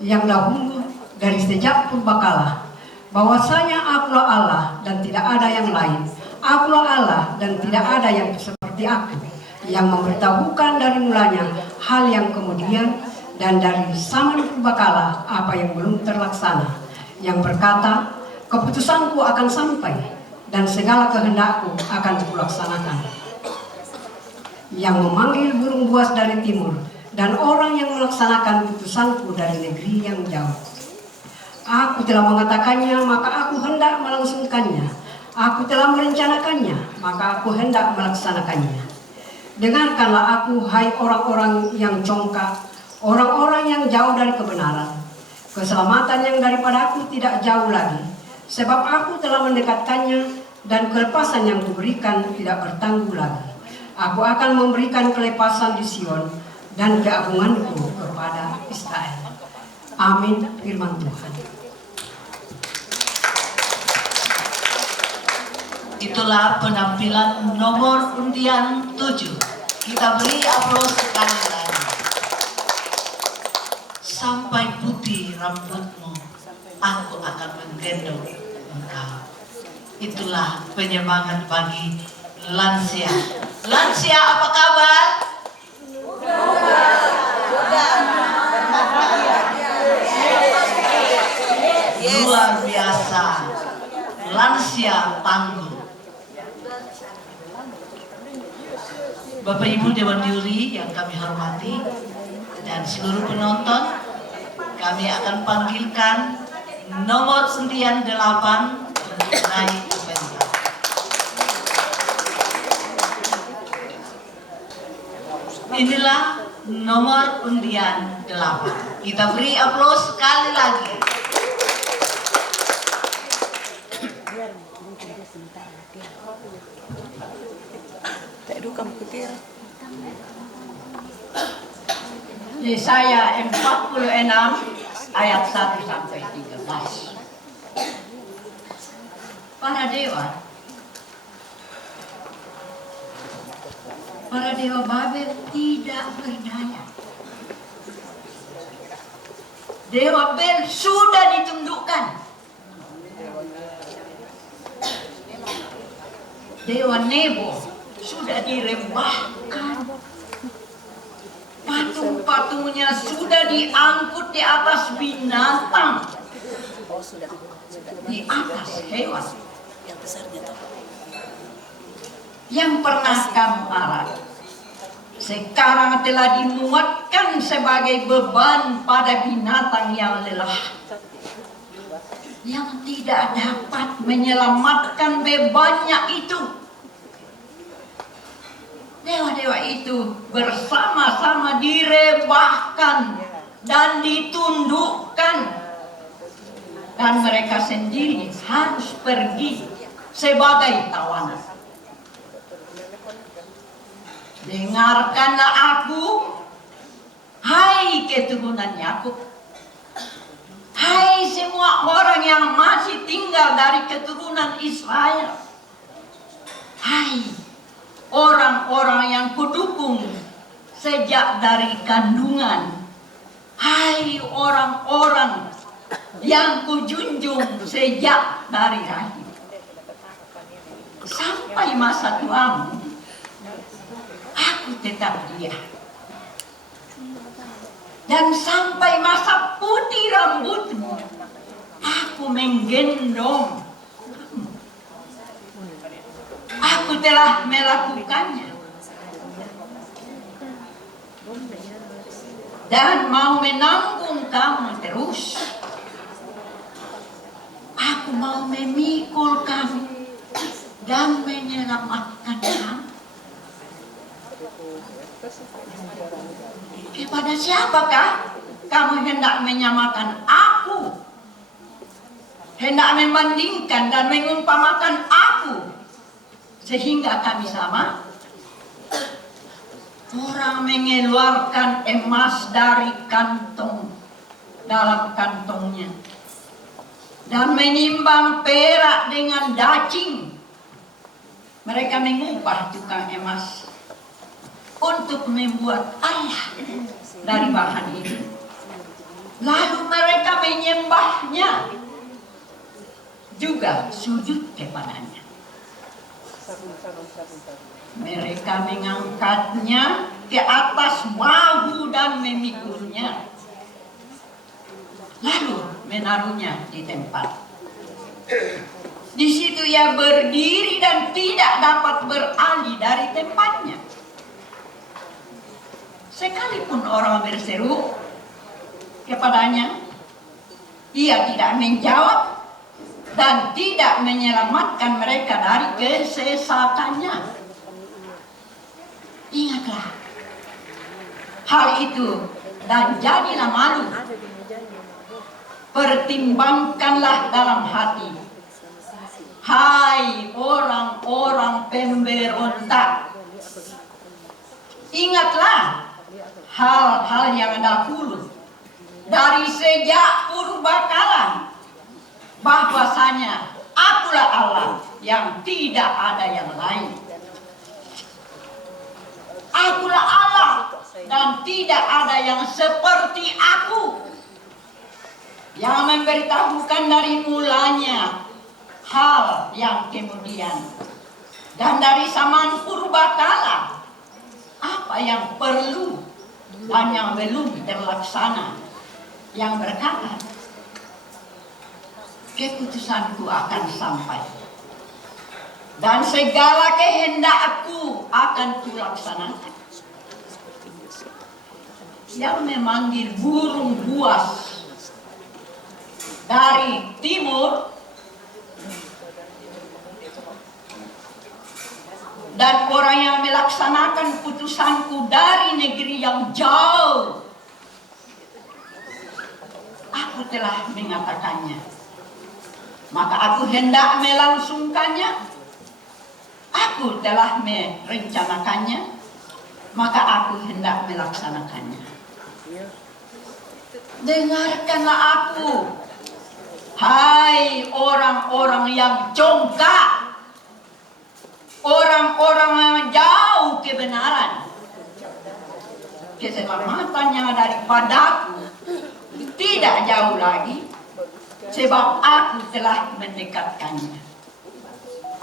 yang dahulu dari sejak purbakala, bahwasanya akulah Allah dan tidak ada yang lain. Akulah Allah dan tidak ada yang seperti aku, yang memberitahukan dari mulanya hal yang kemudian, dan dari zaman purbakala apa yang belum terlaksana, yang berkata, keputusanku akan sampai dan segala kehendakku akan kulaksanakan. Yang memanggil burung buas dari timur dan orang yang melaksanakan putusanku dari negeri yang jauh. Aku telah mengatakannya, maka aku hendak melangsungkannya. Aku telah merencanakannya, maka aku hendak melaksanakannya. Dengarkanlah aku, hai orang-orang yang congkak, orang-orang yang jauh dari kebenaran. Keselamatan yang daripada aku tidak jauh lagi, sebab aku telah mendekatkannya, dan kelepasan yang kuberikan tidak bertangguh lagi. Aku akan memberikan kelepasan di Sion, dan keagunganku kepada Israel. Amin, firman Tuhan. Itulah penampilan nomor undian 7. Kita beri aplaus sekali lagi. Sampai putih rambutmu, aku akan menggendong engkau. Itulah penyemangat bagi lansia. Lansia, apa kabar? Luar biasa. Lansia tangguh. Bapak Ibu Dewan Juri yang kami hormati dan seluruh penonton, kami akan panggilkan nomor undian 8 untuk naik ke pentas. Inilah nomor undian 8. Kita beri aplaus sekali lagi. Yesaya 46 ayat 1 sampai 13. Para dewa Babel tidak berdaya. Dewa Bel sudah ditundukkan. Dewa Nebo sudah dirembahkan. Patung-patungnya sudah diangkut di atas binatang, di atas hewan. Yang pernah kamu arak, sekarang telah dimuatkan sebagai beban pada binatang yang lelah, yang tidak dapat menyelamatkan bebannya itu. Dewa-dewa itu bersama-sama direbahkan dan ditundukkan, dan mereka sendiri harus pergi sebagai tawanan. Dengarkanlah aku, hai keturunan Yakub, hai semua orang yang masih tinggal dari keturunan Israel, hai orang-orang yang kudukung sejak dari kandungan, hai orang-orang yang kujunjung sejak dari rahim, sampai masa tuamu aku tetap dia, dan sampai masa putih rambutmu aku menggendong. Aku telah melakukannya dan mau menanggung kamu terus. Aku mau memikul kamu dan menyelamatkan kamu. Kepada siapakah kamu hendak menyamakan aku? Hendak membandingkan dan mengumpamakan aku sehingga kami sama? Orang mengeluarkan emas dari kantong, dalam kantongnya, dan menimbang perak dengan dacing. Mereka mengupah tukang emas untuk membuat ayah dari bahan itu. Lalu mereka menyembahnya, juga sujud kepadanya. Mereka mengangkatnya ke atas bahu dan memikulnya, lalu menaruhnya di tempat. Di situ ia berdiri dan tidak dapat beralih dari tempatnya. Sekalipun orang berseru kepadanya, ia tidak menjawab dan tidak menyelamatkan mereka dari kesesakannya. Ingatlah hal itu dan jadilah malu. Pertimbangkanlah dalam hati. Hai orang-orang pemberontak, ingatlah hal-hal yang dahulu dari sejak purbakala, bahwasanya akulah Allah yang tidak ada yang lain. Akulah Allah dan tidak ada yang seperti aku, yang memberitahukan dari mulanya hal yang kemudian, dan dari zaman purbakala apa yang perlu dan yang belum terlaksana, yang berkata keputusanku akan sampai dan segala kehendakku akan kulaksanakan. Yang memanggil burung buas dari timur dan orang yang melaksanakan putusanku dari negeri yang jauh, aku telah mengatakannya, maka aku hendak melangsungkannya. Aku telah merencanakannya, maka aku hendak melaksanakannya. Dengarkanlah aku, hai orang-orang yang congkak, orang-orang yang jauh kebenaran. Keselamatan yang daripadaku tidak jauh lagi, sebab aku telah mendekatkannya.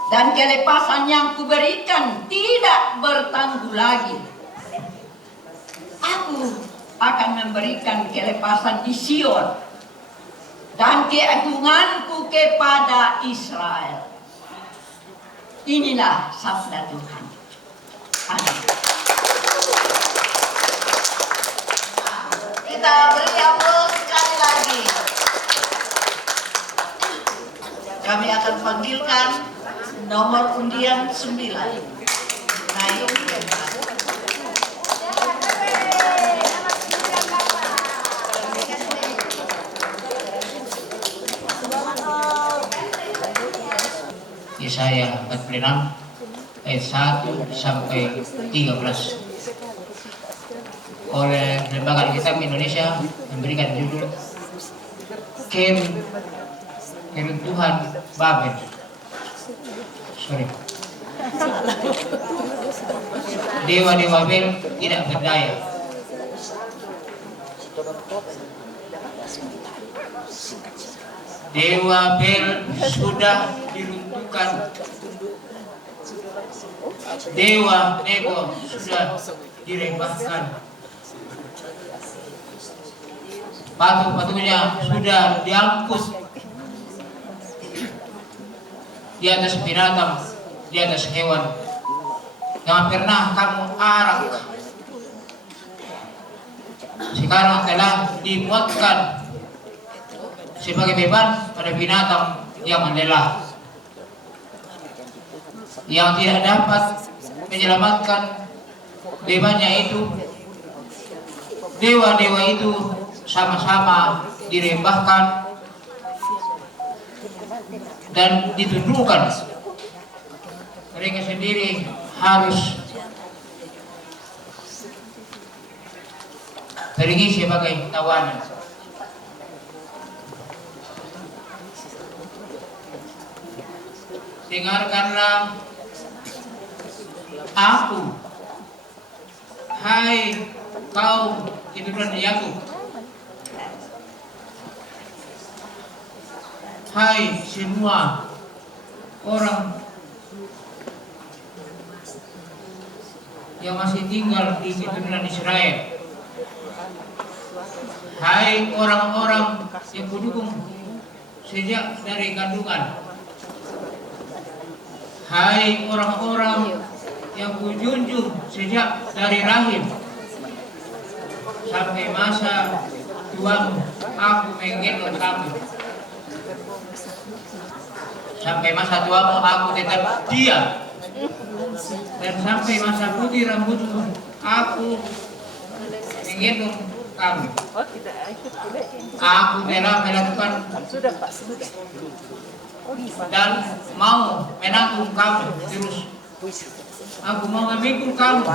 Dan kelepasan yang kuberikan tidak bertangguh lagi. Aku akan memberikan kelepasan di Sion dan keagunganku kepada Israel. Inilah sabda Tuhan. Amin. Kita beri aplaus sekali lagi. Kami akan panggilkan nomor undian 9. Naik ke depan. Yesaya 46 ayat 1 sampai 13 oleh Lembaga Alkitab Indonesia memberikan judul Keruntuhan Babel. Dewa-dewa Babel tidak berdaya. Dewa Babel sudah diruntuhkan. Dewa Nebo sudah diremahkan. Patung-patungnya sudah diangkut di atas binatang, di atas hewan yang pernah kamu arak. Sekarang telah dimuatkan sebagai beban pada binatang yang melelah, yang tidak dapat menyelamatkan bebannya itu. Dewa-dewa itu sama-sama dirembahkan dan ditundukkan. Mereka sendiri harus pergi sebagai tawanan. Dengarkanlah aku, hai kaum keturunan Yakub, hai semua orang yang masih tinggal di keturunan Israel, hai orang-orang yang kudukung sejak dari kandungan, hai orang-orang yang kujunjung sejak dari rahim, sampai masa tuamu aku menggendong kamu, sampai masa tuamu aku tetap diam. dan sampai masa putih rambutmu, aku menggendong kamu. Aku telah melakukan dan mau menanggung kamu terus. Aku mau memikul kamu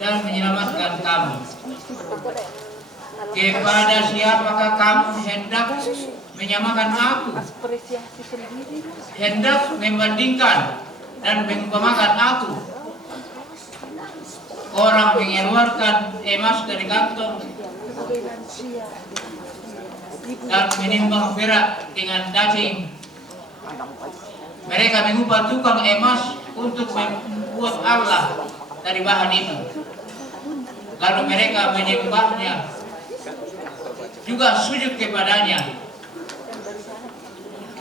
dan menyelamatkan kamu. Kepada siapakah kamu hendak menyamakan aku? Hendak membandingkan dan mengumpamakan aku? Orang mengeluarkan emas dari kantong dan menimbang perak dengan daging. Mereka mengubah tukang emas untuk membuat Allah dari bahan itu. Lalu mereka menyembahnya, juga sujud kepadanya.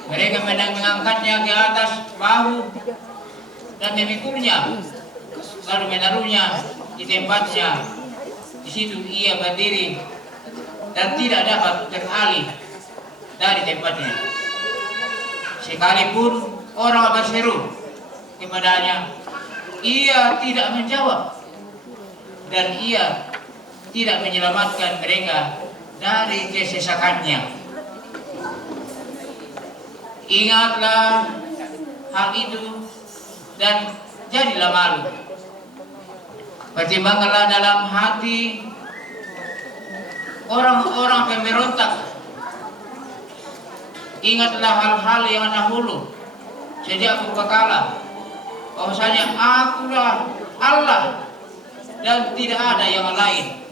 Mereka mengangkatnya ke atas bahu dan memikulnya, lalu menaruhnya di tempatnya. Di situ ia berdiri dan tidak dapat teralih dari tempatnya. Sekalipun orang berseru kepadanya, ia tidak menjawab, dan ia tidak menyelamatkan mereka dari kesesakannya. Ingatlah hal itu dan jadilah malu. Pertimbangkanlah dalam hati orang-orang pemberontak. Ingatlah hal-hal yang dahulu sejak purbakala, bahwasanya akulah Allah dan tidak ada yang lain.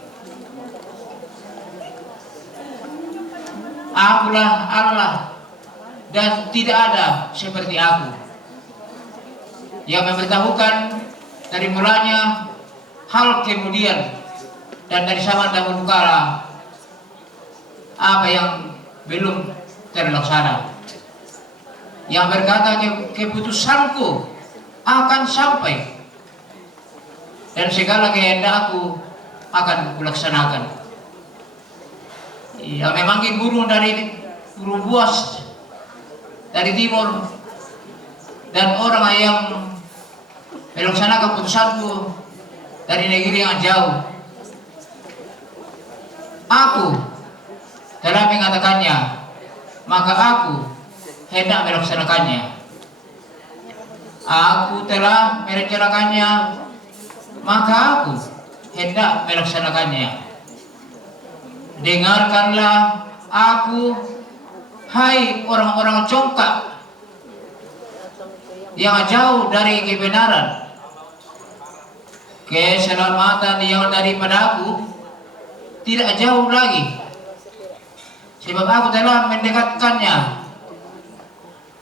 Akulah Allah dan tidak ada seperti aku, yang memberitahukan dari mulanya hal kemudian dan dari zaman dahulu kala apa yang belum terlaksana, yang berkata keputusanku akan sampai dan segala kehendakku akan kulaksanakan. Yang memanggil burung buas dari timur dan orang yang melaksanakan keputusanku dari negeri yang jauh. Aku telah mengatakannya, maka aku hendak melaksanakannya. Aku telah merencanakannya, maka aku hendak melaksanakannya. Dengarkanlah aku, hai orang-orang congkak yang jauh dari kebenaran. Keselamatan yang daripada aku tidak jauh lagi, sebab aku telah mendekatkannya,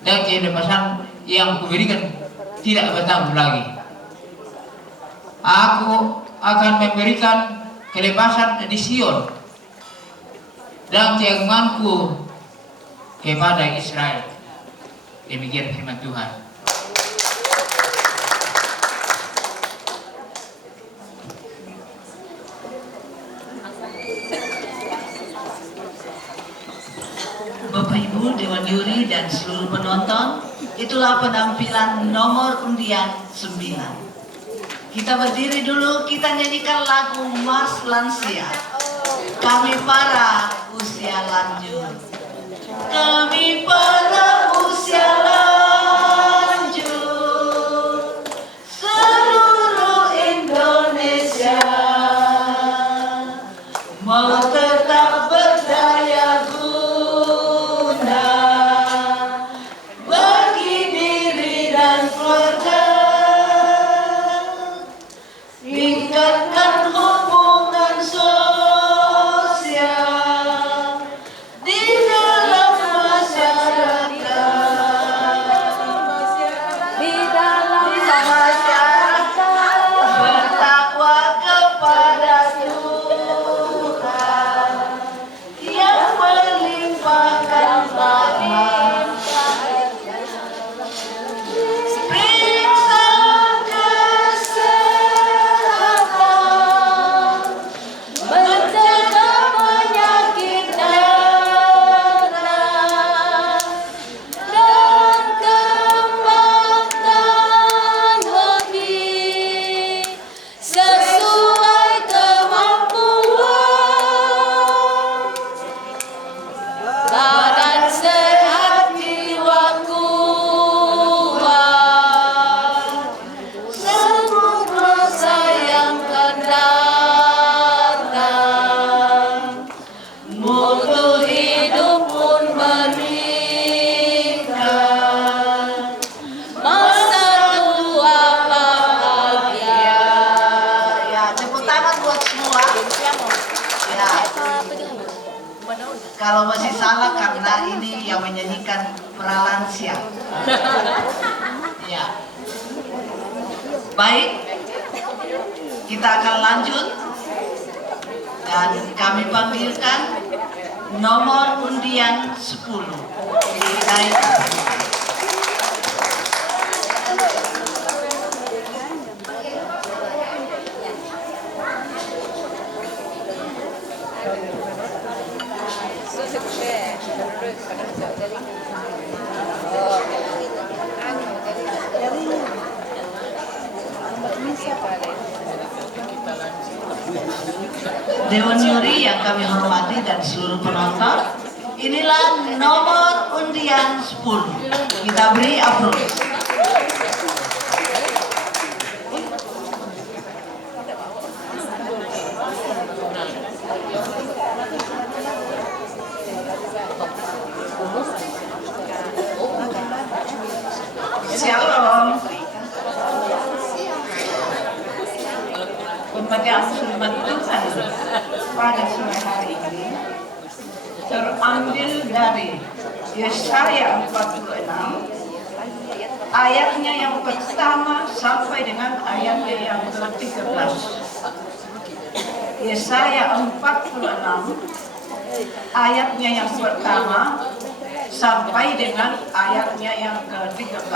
dan kebebasan yang kuberikan tidak bertanggung lagi. Aku akan memberikan kebebasan di Sion dan keagunganku kepada Israel. Demikian firman Tuhan. Bapak Ibu Dewan Juri dan seluruh penonton, itulah penampilan nomor undian 9. Kita berdiri dulu, kita nyanyikan lagu Mars Lansia. Kami para usia lanjut. Kami para usia lanjut, seluruh Indonesia mau tetap berdaya guna bagi diri dan keluarga, tingkatkan hubungan sosial di dalam masyarakat, bertakwa kepada Tuhan. Kalau masih salah karena ini yang menyanyikan pralansia. Ya. Baik, kita akan lanjut dan kami panggilkan nomor undian 10. Baik. Dewan Juri yang kami hormati dan seluruh penonton, inilah nomor undian 10. Kita beri aplaus. Shalom. Pemegang firman Tuhan pada sore hari ini terambil dari Yesaya 46 ayatnya yang pertama sampai dengan ayatnya yang ke-13. Yesaya 46 ayatnya yang pertama sampai dengan ayatnya yang ke-13.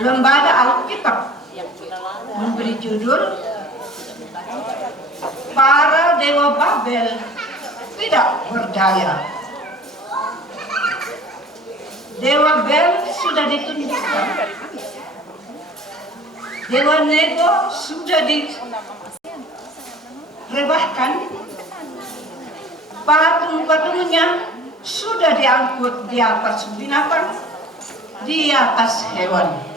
Lembaga Alkitab memberi judul Para Dewa Babel Tidak Berdaya. Dewa Bel sudah ditunjukkan, Dewa Nego sudah direbahkan, patung-patungnya sudah diangkut di atas binatang, di atas hewan.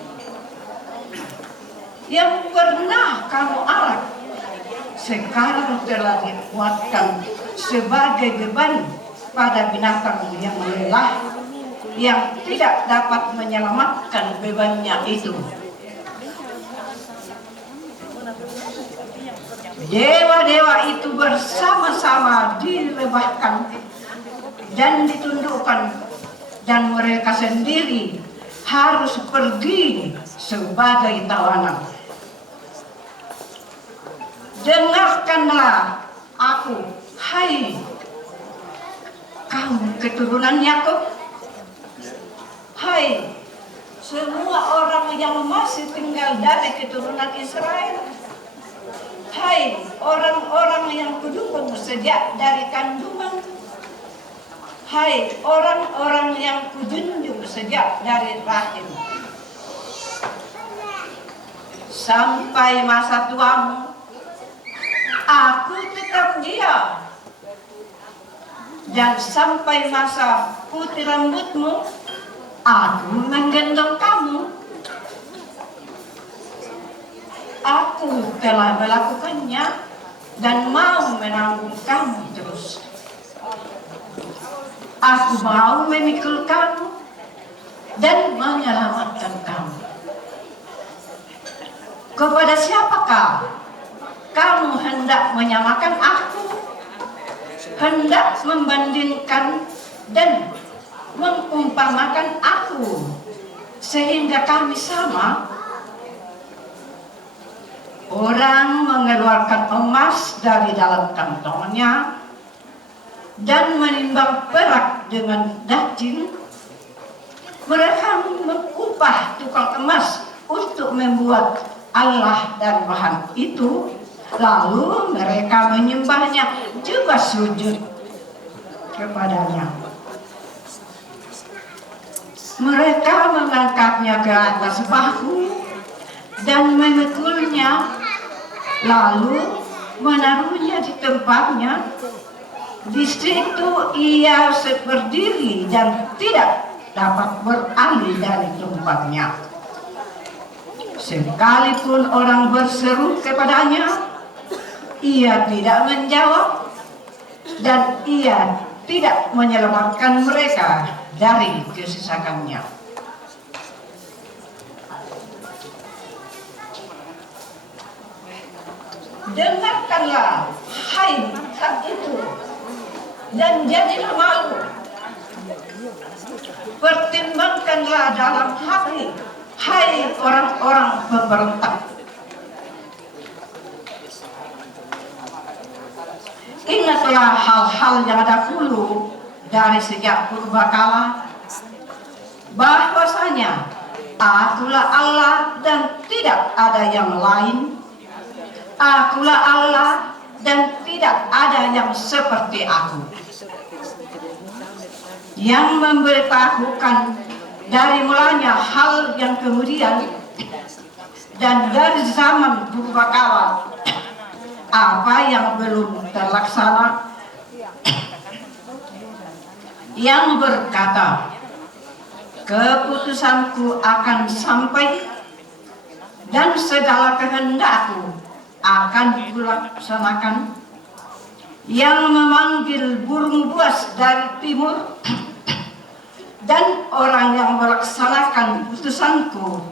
Yang pernah kamu alat sekarang telah dikuatkan sebagai beban pada binatang yang lelah, yang tidak dapat menyelamatkan bebannya itu. Dewa-dewa itu bersama-sama direbahkan dan ditundukkan, dan mereka sendiri harus pergi sebagai tawanan. Dengarkanlah aku, hai kaum keturunan Yakub, hai semua orang yang masih tinggal dari keturunan Israel, hai orang-orang yang kudukung sejak dari kandungan, hai orang-orang yang kujunjung sejak dari rahim. Sampai masa tuamu, aku tetap dia, dan sampai masa putih rambutmu, aku menggendong kamu. Aku telah melakukannya dan mau menanggung kamu terus. Aku mau memikul kamu dan menyelamatkan kamu. Kepada siapakah kamu hendak menyamakan aku, hendak membandingkan dan mengumpamakan aku sehingga kami sama? Orang mengeluarkan emas dari dalam kantongnya dan menimbang perak dengan daging. Mereka mengupah tukang emas untuk membuat Allah dari bahan itu, lalu mereka menyembahnya juga sujud kepadanya. Mereka mengangkatnya ke atas bahu dan memekulnya, lalu menaruhnya di tempatnya. Di situ ia berdiri dan tidak dapat beralih dari tempatnya. Sekalipun orang berseru kepadanya, ia tidak menjawab, dan ia tidak menyelamatkan mereka dari kesesakannya. dengarkanlah hai hak itu dan jadilah malu. Pertimbangkanlah dalam hati, hai orang-orang pemberontak. Ingatlah hal-hal yang dahulu dari sejak purbakala, bahwasanya Akulah Allah dan tidak ada yang lain. Akulah Allah dan tidak ada yang seperti Aku, yang memberitahukan dari mulanya hal yang kemudian dan dari zaman purbakala apa yang belum terlaksana, yang berkata, keputusanku akan sampai dan segala kehendakku akan kulaksanakan, yang memanggil burung buas dari timur dan orang yang melaksanakan putusanku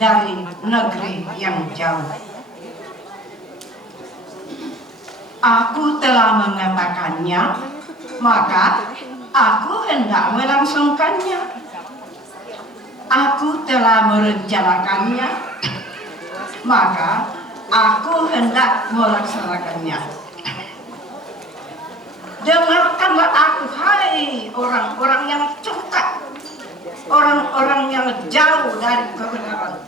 dari negeri yang jauh. Aku telah mengatakannya, maka aku hendak melangsungkannya. Aku telah merencanakannya, maka aku hendak melaksanakannya. Dengarkanlah aku, hai orang-orang yang congkak, orang-orang yang jauh dari kebenaran.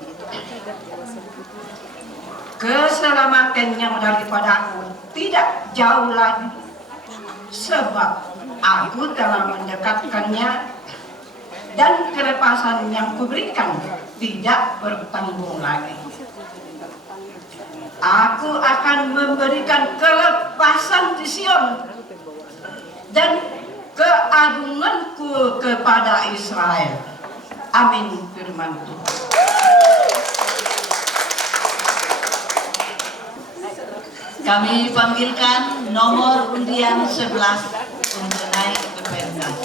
Keselamatan yang daripadaku tidak jauh lagi, sebab aku telah mendekatkannya, dan kelepasan yang kuberikan tidak bertanggung lagi. Aku akan memberikan kelepasan di Sion dan keagunganku kepada Israel. Amin, firman Tuhan. Kami panggilkan nomor undian 11 untuk naik ke pentas.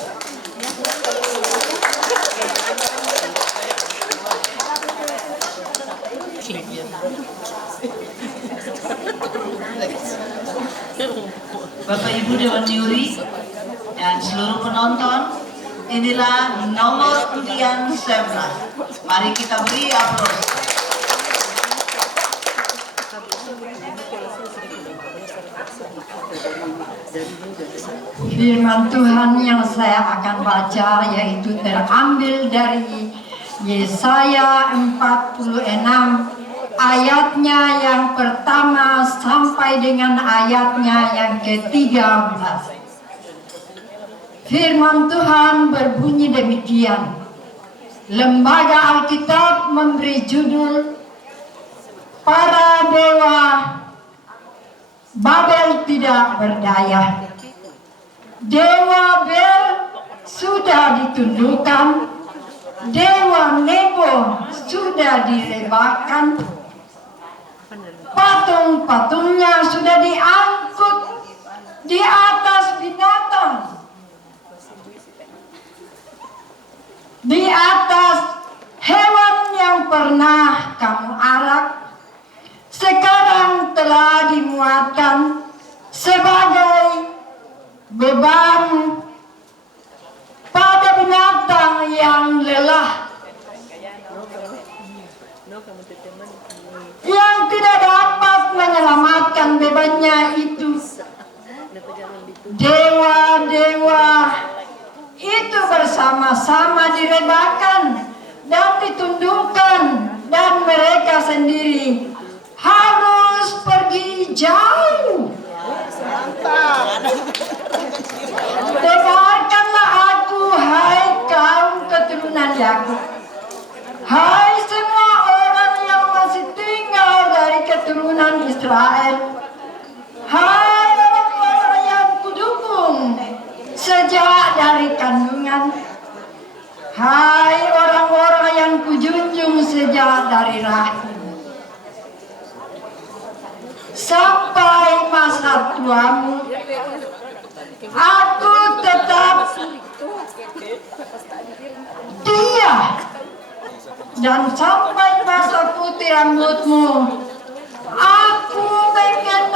Bapak Ibu Dewan Juri dan seluruh penonton, inilah nomor undian 11. Mari kita beri aplaus. Firman Tuhan yang saya akan baca yaitu terambil dari Yesaya 46 ayatnya yang pertama sampai dengan ayatnya yang ke-13. Firman Tuhan berbunyi demikian. Lembaga Alkitab memberi judul Para Dewa Babel Tidak Berdaya. Dewa Bel sudah ditundukkan, Dewa Nebo sudah direbahkan, patung-patungnya sudah diangkut di atas binatang, di atas hewan yang pernah kamu arak, sekarang telah dimuatkan sebagai beban pada binatang yang lelah, yang tidak dapat menyelamatkan bebannya itu. Dewa-dewa itu bersama-sama direbahkan dan ditundukkan, dan mereka sendiri harus pergi jauh. Dengarkanlah aku, hai kaum keturunan Yakub, hai semua orang yang masih tinggal dari keturunan Israel, hai orang-orang yang kudukung sejak dari kandungan, hai orang-orang yang kujunjung sejak dari rahim. Sampai masa tuamu, aku tetap dia, dan sampai masa putih rambutmu, aku mengenal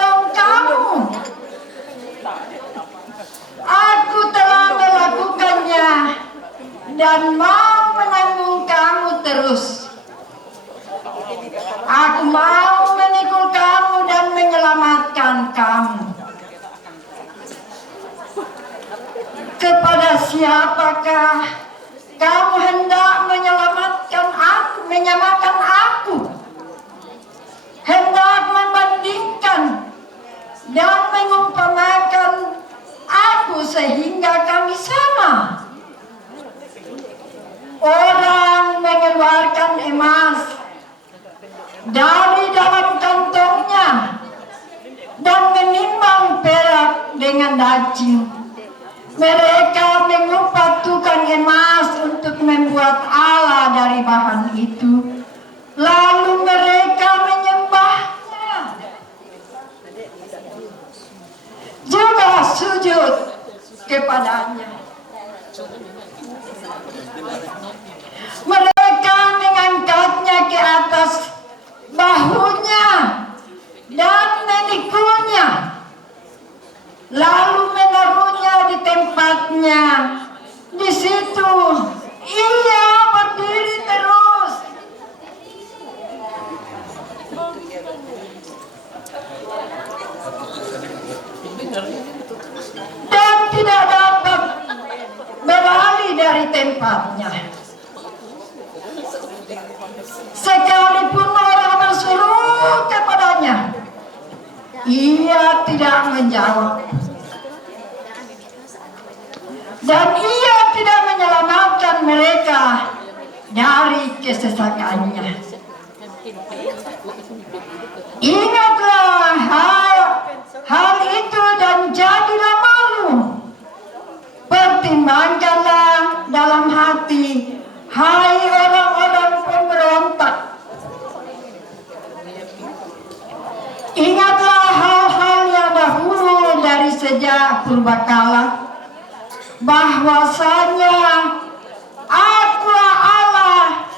siapakah kamu hendak menyamakan aku, hendak membandingkan dan mengumpamakan aku sehingga kami sama? Orang mengeluarkan emas dari dalam kantongnya dan menimbang perak dengan daging. Mereka mengupah tukang emas untuk membuat Allah dari bahan itu, lalu mereka menyembahnya, juga sujud kepadanya. Mereka mengangkatnya ke atas bahunya dan menikulnya, lalu menaruhnya di tempatnya. Di situ ia berdiri terus. Dan tidak dapat beralih dari tempatnya. Sekalipun orang berseru kepadanya, ia tidak menjawab. Dan ia tidak menyelamatkan mereka dari kesesakannya. Ingatlah hal itu dan jadilah malu. Pertimbangkanlah dalam hati, hai orang-orang pemberontak. Ingatlah hal-hal yang dahulu dari sejak purbakala, bahwasanya Akulah Allah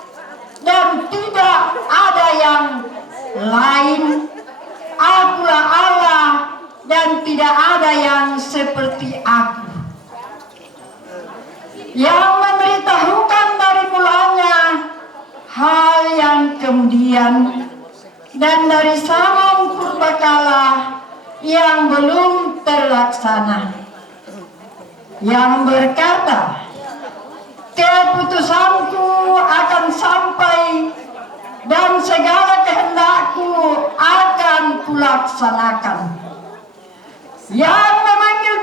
dan tidak ada yang lain. Akulah Allah dan tidak ada yang seperti Aku, yang memberitahukan dari mulanya hal yang kemudian dan dari zaman purbakala yang belum terlaksana, yang berkata, keputusanku akan sampai dan segala kehendakku akan kulaksanakan. Yang memanggil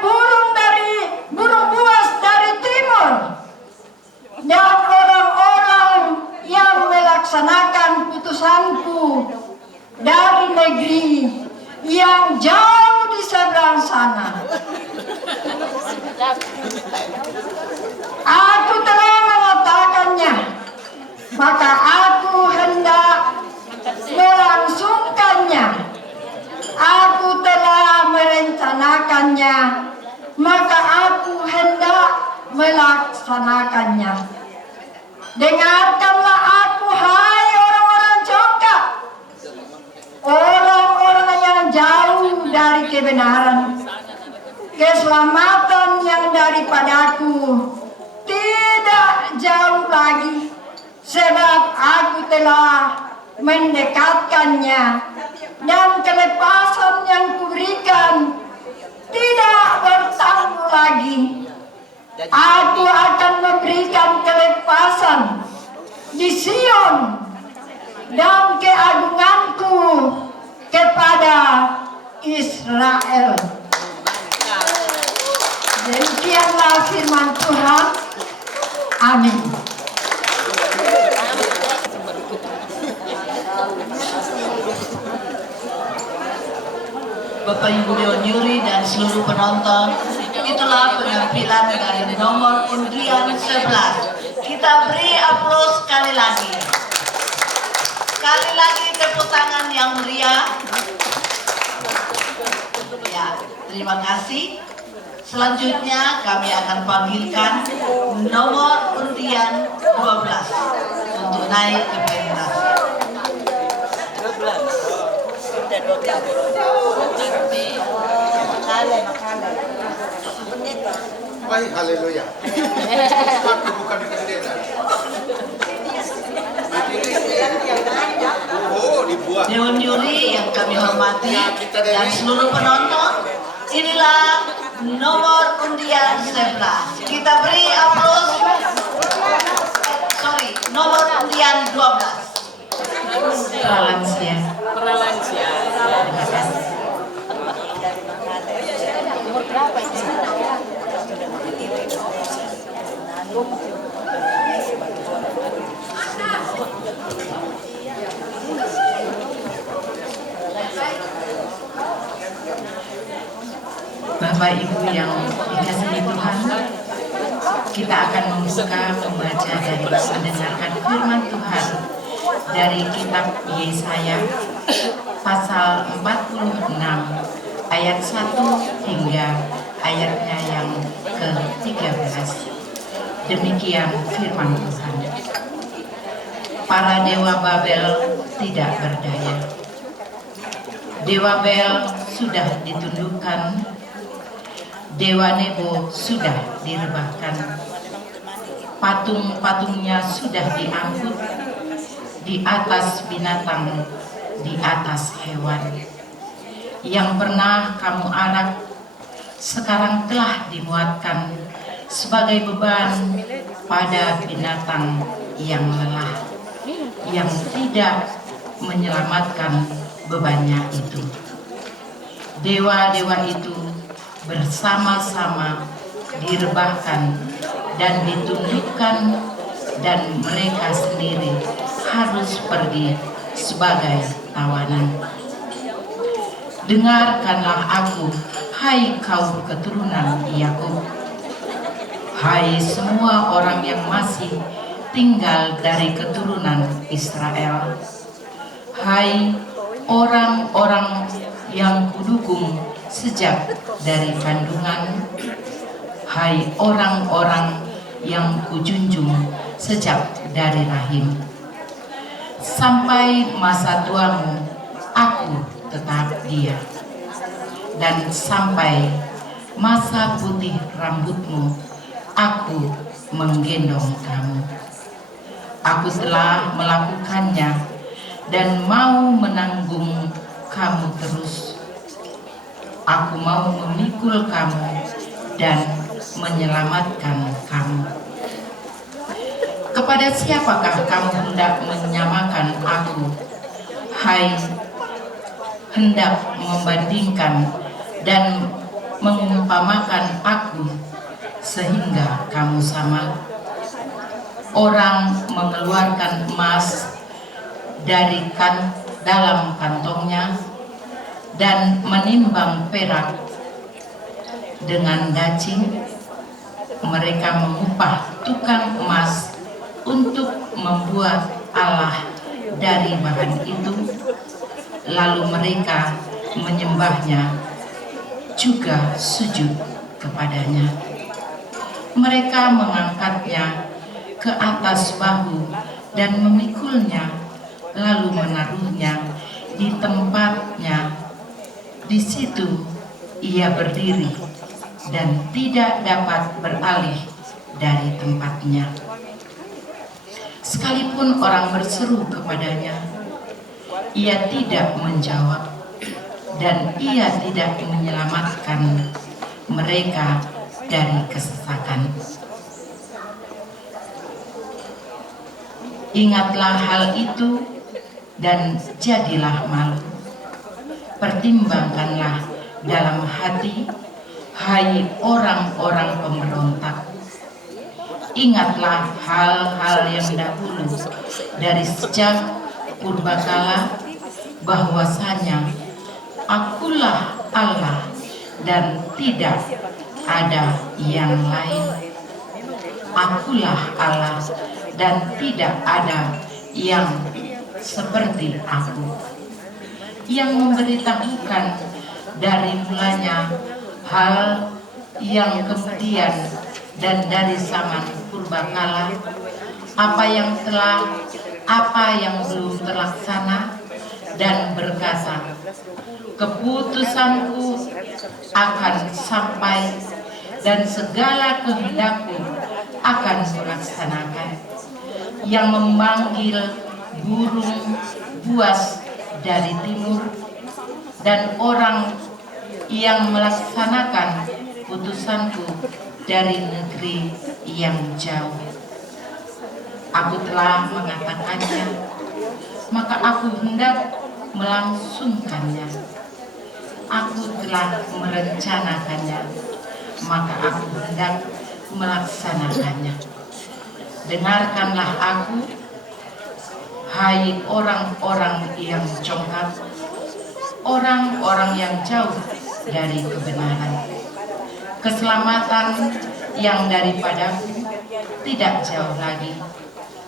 burung buas dari timur, dan orang-orang yang melaksanakan putusanku dari negeri yang jauh di seberang sana. Aku telah mengatakannya, maka aku hendak melangsungkannya. Aku telah merencanakannya, maka aku hendak melaksanakannya. Dengarkanlah aku, hai orang-orang jongkak, orang-orang yang jauh dari kebenaran. Keselamatan yang daripadaku tidak jauh lagi, sebab aku telah mendekatkannya, dan kelepasan yang kuberikan tidak bertangguh lagi. Aku akan memberikan kelepasan di Sion dan keagunganku kepada Israel. Demikianlah firman Tuhan. Amin. Bapak Ibu Dewan Juri dan seluruh penonton, itulah penampilan dari nomor undian 11. Kita beri aplaus sekali lagi. Sekali lagi tepuk tangan yang meriah. Ya, terima kasih. Selanjutnya kami akan panggilkan nomor undian 12 untuk naik ke pentas. Baik, haleluya. Aku bukan pendeta. Oh, dibuat. Dewan juri yang kami hormati dan seluruh penonton, Inilah nomor undian 11. Kita beri aplaus. Sorry, nomor undian 12. Pralansia. Terima kasih. Bapak Ibu yang dikasihi Tuhan, kita akan membaca dan mendengarkan firman Tuhan dari kitab Yesaya pasal 46 ayat 1 hingga ayatnya yang ke-13. Demikian firman Tuhan. Para dewa Babel tidak berdaya. Dewa Bel sudah ditundukkan, Dewa Nebo sudah direbahkan, patung-patungnya sudah diangkut di atas binatang, di atas hewan. Yang pernah kamu arak, sekarang telah dimuatkan sebagai beban pada binatang yang lelah, yang tidak menyelamatkan bebannya itu. Dewa-dewa itu bersama-sama direbahkan dan ditundukkan, dan mereka sendiri harus pergi sebagai tawanan. Dengarkanlah aku, hai kaum keturunan Yakub, hai semua orang yang masih tinggal dari keturunan Israel, hai orang-orang yang kudukung sejak dari kandungan, hai orang-orang yang kujunjung sejak dari rahim. Sampai masa tuamu aku tetap dia, dan sampai masa putih rambutmu aku menggendong kamu. Aku telah melakukannya dan mau menanggung kamu terus. Aku mau memikul kamu dan menyelamatkan kamu. Kepada siapakah kamu hendak menyamakan aku? Hai, hendak membandingkan dan mengumpamakan aku sehingga kamu sama. Orang mengeluarkan emas dari dalam kantongnya dan menimbang perak dengan dacing. Mereka mengupah tukang emas untuk membuat Allah dari bahan itu, lalu mereka menyembahnya, juga sujud kepadanya. Mereka mengangkatnya ke atas bahu dan memikulnya, lalu menaruhnya di tempatnya. Di situ ia berdiri dan tidak dapat beralih dari tempatnya. Sekalipun orang berseru kepadanya, ia tidak menjawab, dan ia tidak menyelamatkan mereka dari kesesakan. Ingatlah hal itu dan jadilah malu. Pertimbangkanlah dalam hati, hai orang-orang pemberontak. Ingatlah hal-hal yang dahulu dari sejak purbakala, bahwasanya akulah Allah dan tidak ada yang lain. Akulah Allah dan tidak ada yang seperti aku, yang memberitahukan dari mulanya hal yang kemudian dan dari zaman purbakala, apa yang telah, apa yang belum terlaksana, dan berkata, keputusanku akan sampai dan segala kehendakku akan melaksanakan. Yang memanggil burung buas dari timur dan orang yang melaksanakan putusanku dari negeri yang jauh. Aku telah mengatakannya, maka aku hendak melangsungkannya. Aku telah merencanakannya, maka aku hendak melaksanakannya. Dengarkanlah aku, hai orang-orang yang congkak, orang-orang yang jauh dari kebenaran. Keselamatan yang daripadaku tidak jauh lagi,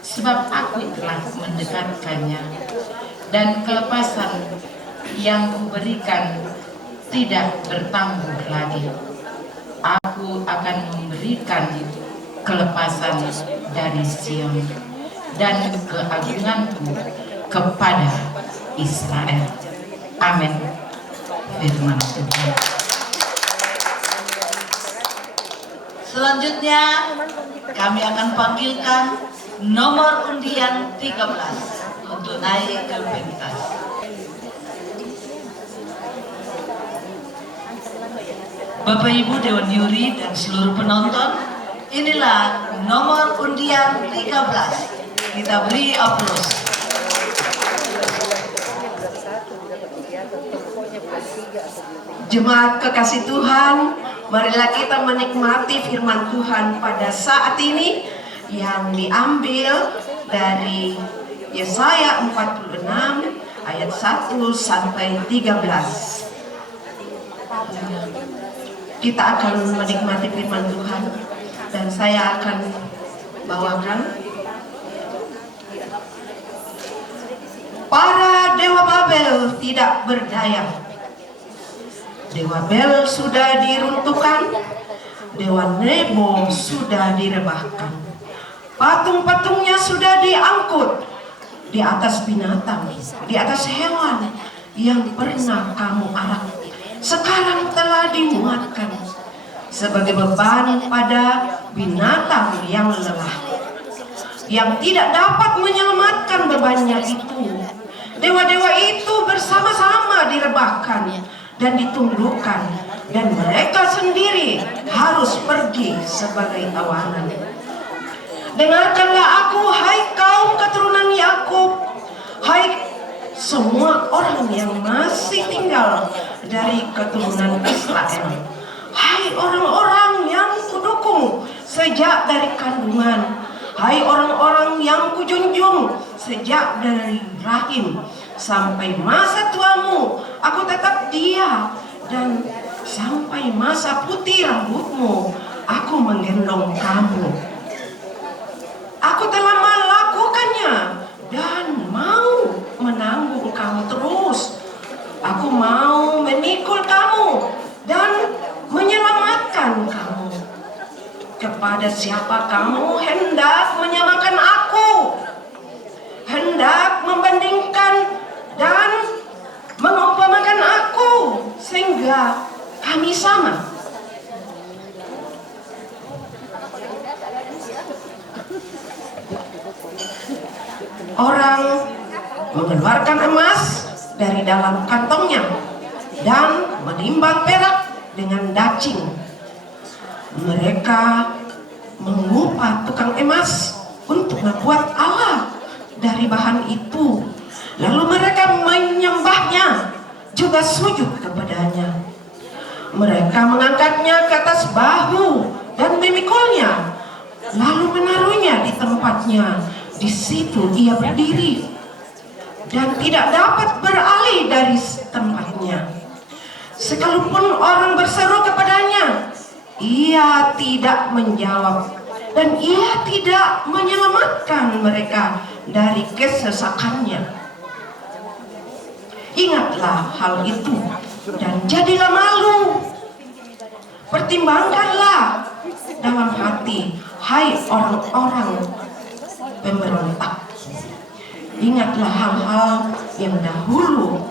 sebab aku telah mendekatkannya, dan kelepasan yang kuberikan tidak bertangguh lagi. Aku akan memberikan kelepasan dari Sion dan keagunganku kepada Israel. Amin. Firman Tuhan. Selanjutnya kami akan panggilkan nomor undian 13 untuk naik ke pentas. Bapak Ibu Dewan Juri dan seluruh penonton, inilah nomor undian 13. Kita beri aplaus. Jemaat kekasih Tuhan, marilah kita menikmati firman Tuhan pada saat ini yang diambil dari Yesaya 46 ayat 1 sampai 13. Kita akan menikmati firman Tuhan dan saya akan bawakan. Para dewa Babel tidak berdaya. Dewa Bel sudah diruntuhkan, Dewa Nebo sudah direbahkan, patung-patungnya sudah diangkut di atas binatang, di atas hewan yang pernah kamu arak. Sekarang telah dimuatkan sebagai beban pada binatang yang lelah, yang tidak dapat menyelamatkan bebannya itu. Dewa-dewa itu bersama-sama direbahkan dan ditundukkan, dan mereka sendiri harus pergi sebagai tawanan. Dengarkanlah aku, hai kaum keturunan Yakub, hai semua orang yang masih tinggal dari keturunan Israel, hai orang-orang yang kudukung sejak dari kandungan, hai orang-orang yang kujunjung sejak dari rahim. Sampai masa tuamu aku tetap dia, dan sampai masa putih rambutmu aku menggendong kamu. Aku telah melakukannya dan mau menanggung kamu terus. Aku mau memikul kamu dan menyelamatkan kamu. Kepada siapa kamu hendak menyamakan aku, hendak membandingkan dan mengumpamakan aku sehingga kami sama? Orang mengeluarkan emas dari dalam kantongnya dan menimbang perak dengan dacing. Mereka mengupah tukang emas untuk membuat Allah dari bahan itu. Lalu mereka menyembahnya, juga sujud kepadanya. Mereka mengangkatnya ke atas bahu dan memikulnya, lalu menaruhnya di tempatnya. Di situ ia berdiri dan tidak dapat beralih dari tempatnya. Sekalipun orang berseru kepadanya, ia tidak menjawab, dan ia tidak menyelamatkan mereka dari kesesakannya. Ingatlah hal itu dan jadilah malu. Pertimbangkanlah dalam hati, hai orang-orang pemberontak. Ingatlah hal-hal yang dahulu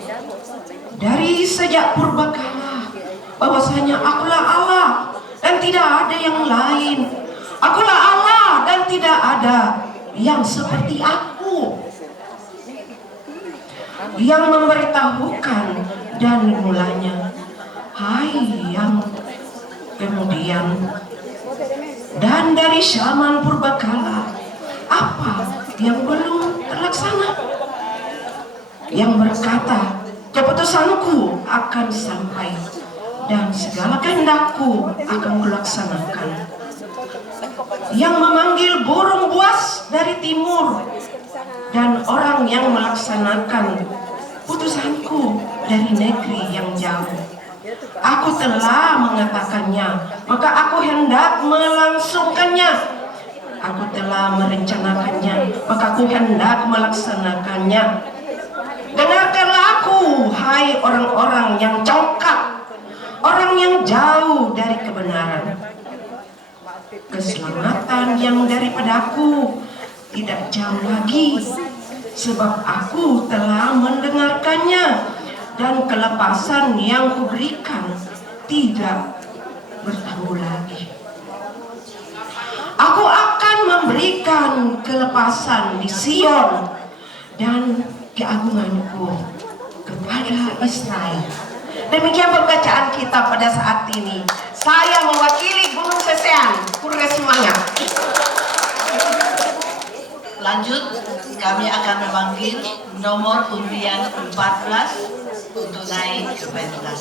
dari sejak purbakala, bahwasanya akulah Allah dan tidak ada yang lain. Akulah Allah dan tidak ada yang seperti aku, yang memberitahukan dan mulanya. Hai yang kemudian, dan dari zaman purbakala apa yang belum terlaksana? Yang berkata, keputusanku akan sampai dan segala kehendakku akan kulaksanakan. Yang memanggil burung buas dari timur dan orang yang melaksanakan putusanku dari negeri yang jauh. Aku telah mengatakannya, maka aku hendak melangsungkannya. Aku telah merencanakannya, maka aku hendak melaksanakannya. Dengarkanlah aku, hai orang-orang yang congkak, orang yang jauh dari kebenaran. Keselamatan yang daripadaku tidak jauh lagi, sebab aku telah mendengarkannya, dan kelepasan yang kuberikan tidak bertangguh lagi. Aku akan memberikan kelepasan di Sion dan keagunganku kepada Israel. Demikian pembacaan kita pada saat ini. Saya mewakili Gunung Sesean, Purre semangat. Lanjut, kami akan memanggil nomor undian 14 untuk naik ke pentas.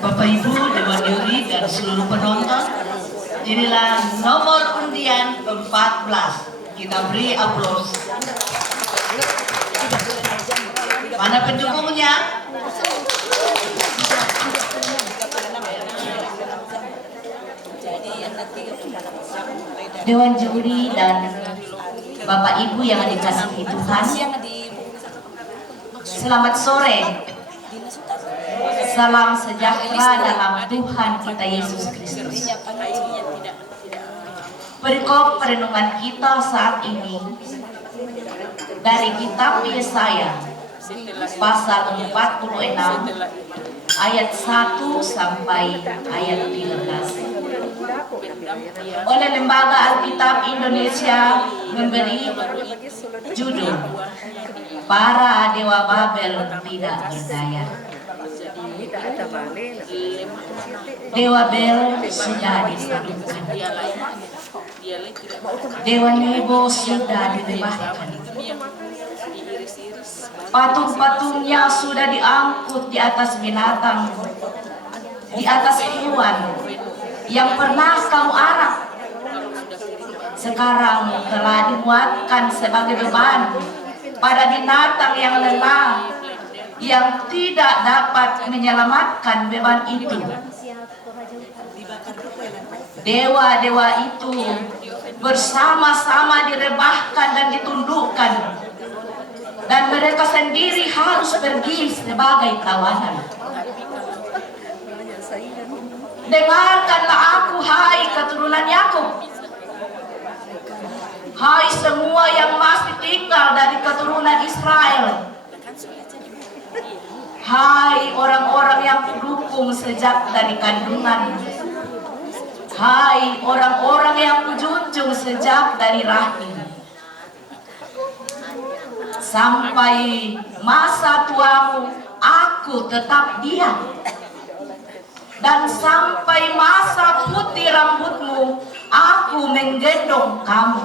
Bapak Ibu, Dewan Juri dan seluruh penonton, inilah nomor undian 14. Kita beri aplaus. Mana pendukungnya? Dewan Juri dan Bapak Ibu yang dikasihi Tuhan, selamat sore. Salam sejahtera dalam Tuhan kita Yesus Kristus. Perikop perenungan kita saat ini dari kitab Yesaya pasal 46 ayat 1 sampai ayat 13. Oleh Lembaga Alkitab Indonesia memberi judul Para Dewa Babel Tidak Berdaya. Dewa Bel sudah ditaklukkan, Dewa Nebo sudah direbahkan, patung-patungnya sudah diangkut di atas binatang, di atas hewan yang pernah kamu arak. Sekarang telah dimuatkan sebagai beban pada binatang yang lelah, yang tidak dapat menyelamatkan beban itu. Dewa-dewa itu bersama-sama direbahkan dan ditundukkan, dan mereka sendiri harus pergi sebagai tawanan. Dengarkanlah aku, hai keturunan Yakub, hai semua yang masih tinggal dari keturunan Israel, hai orang-orang yang kudukung sejak dari kandungan, hai orang-orang yang kujunjung sejak dari rahim. Sampai masa tuamu aku tetap diam, dan sampai masa putih rambutmu aku menggendong kamu.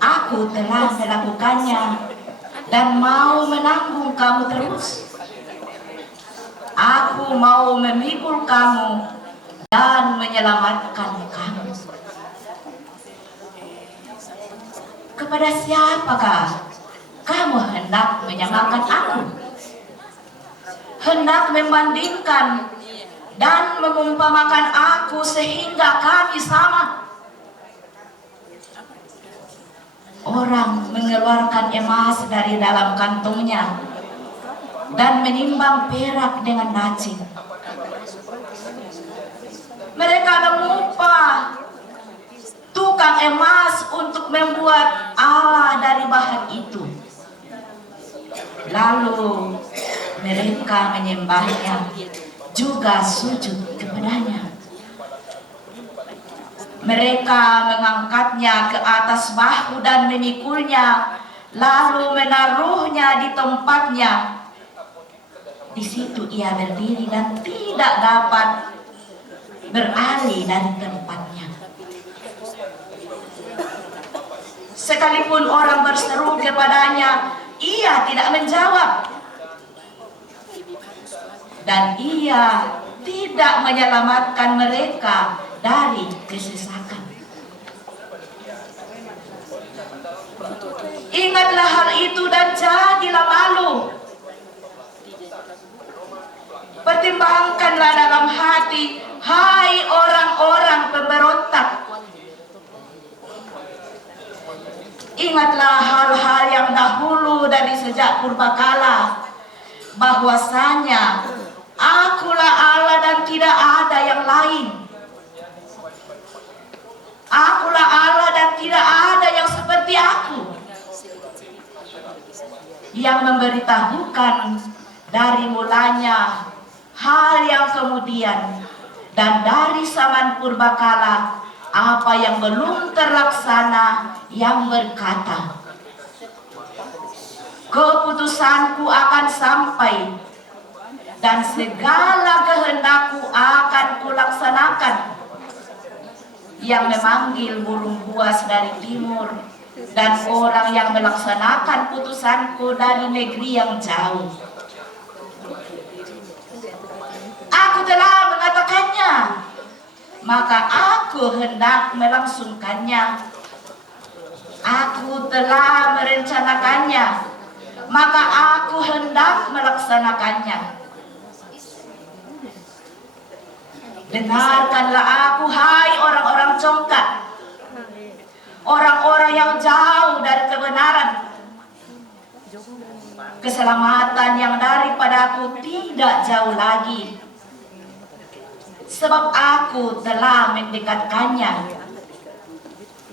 Aku telah melakukannya dan mau menanggung kamu terus. Aku mau memikul kamu dan menyelamatkan kamu. Kepada siapakah kamu hendak menyamakan aku? Hendak membandingkan dan mengumpamakan aku sehingga kami sama? Orang mengeluarkan emas dari dalam kantongnya dan menimbang perak dengan racun. Mereka mengupah tukang emas untuk membuat Allah dari bahan itu. Lalu mereka menyembahnya, juga sujud kepadanya. Mereka mengangkatnya ke atas bahu dan memikulnya, lalu menaruhnya di tempatnya. Di situ ia berdiri dan tidak dapat beralih dari tempatnya. Sekalipun orang berseru kepadanya, ia tidak menjawab. Dan ia tidak menyelamatkan mereka dari kesesakan. Ingatlah hal itu dan jadilah malu. Pertimbangkanlah dalam hati, hai orang-orang pemberontak. Ingatlah hal-hal yang dahulu dari sejak purbakala, bahwasanya Akulah Allah dan tidak ada yang lain. Akulah Allah dan tidak ada yang seperti aku, yang memberitahukan dari mulanya hal yang kemudian, dan dari zaman purbakala apa yang belum terlaksana, yang berkata, keputusanku akan sampai dan segala kehendakku akan kulaksanakan, yang memanggil burung buas dari timur dan orang yang melaksanakan putusanku dari negeri yang jauh. Aku telah mengatakannya, maka aku hendak melangsungkannya. Aku telah merencanakannya, maka aku hendak melaksanakannya. Dengarkanlah aku, hai orang-orang congkak, orang-orang yang jauh dari kebenaran. Keselamatan yang daripadaku tidak jauh lagi, sebab aku telah mendekatkannya,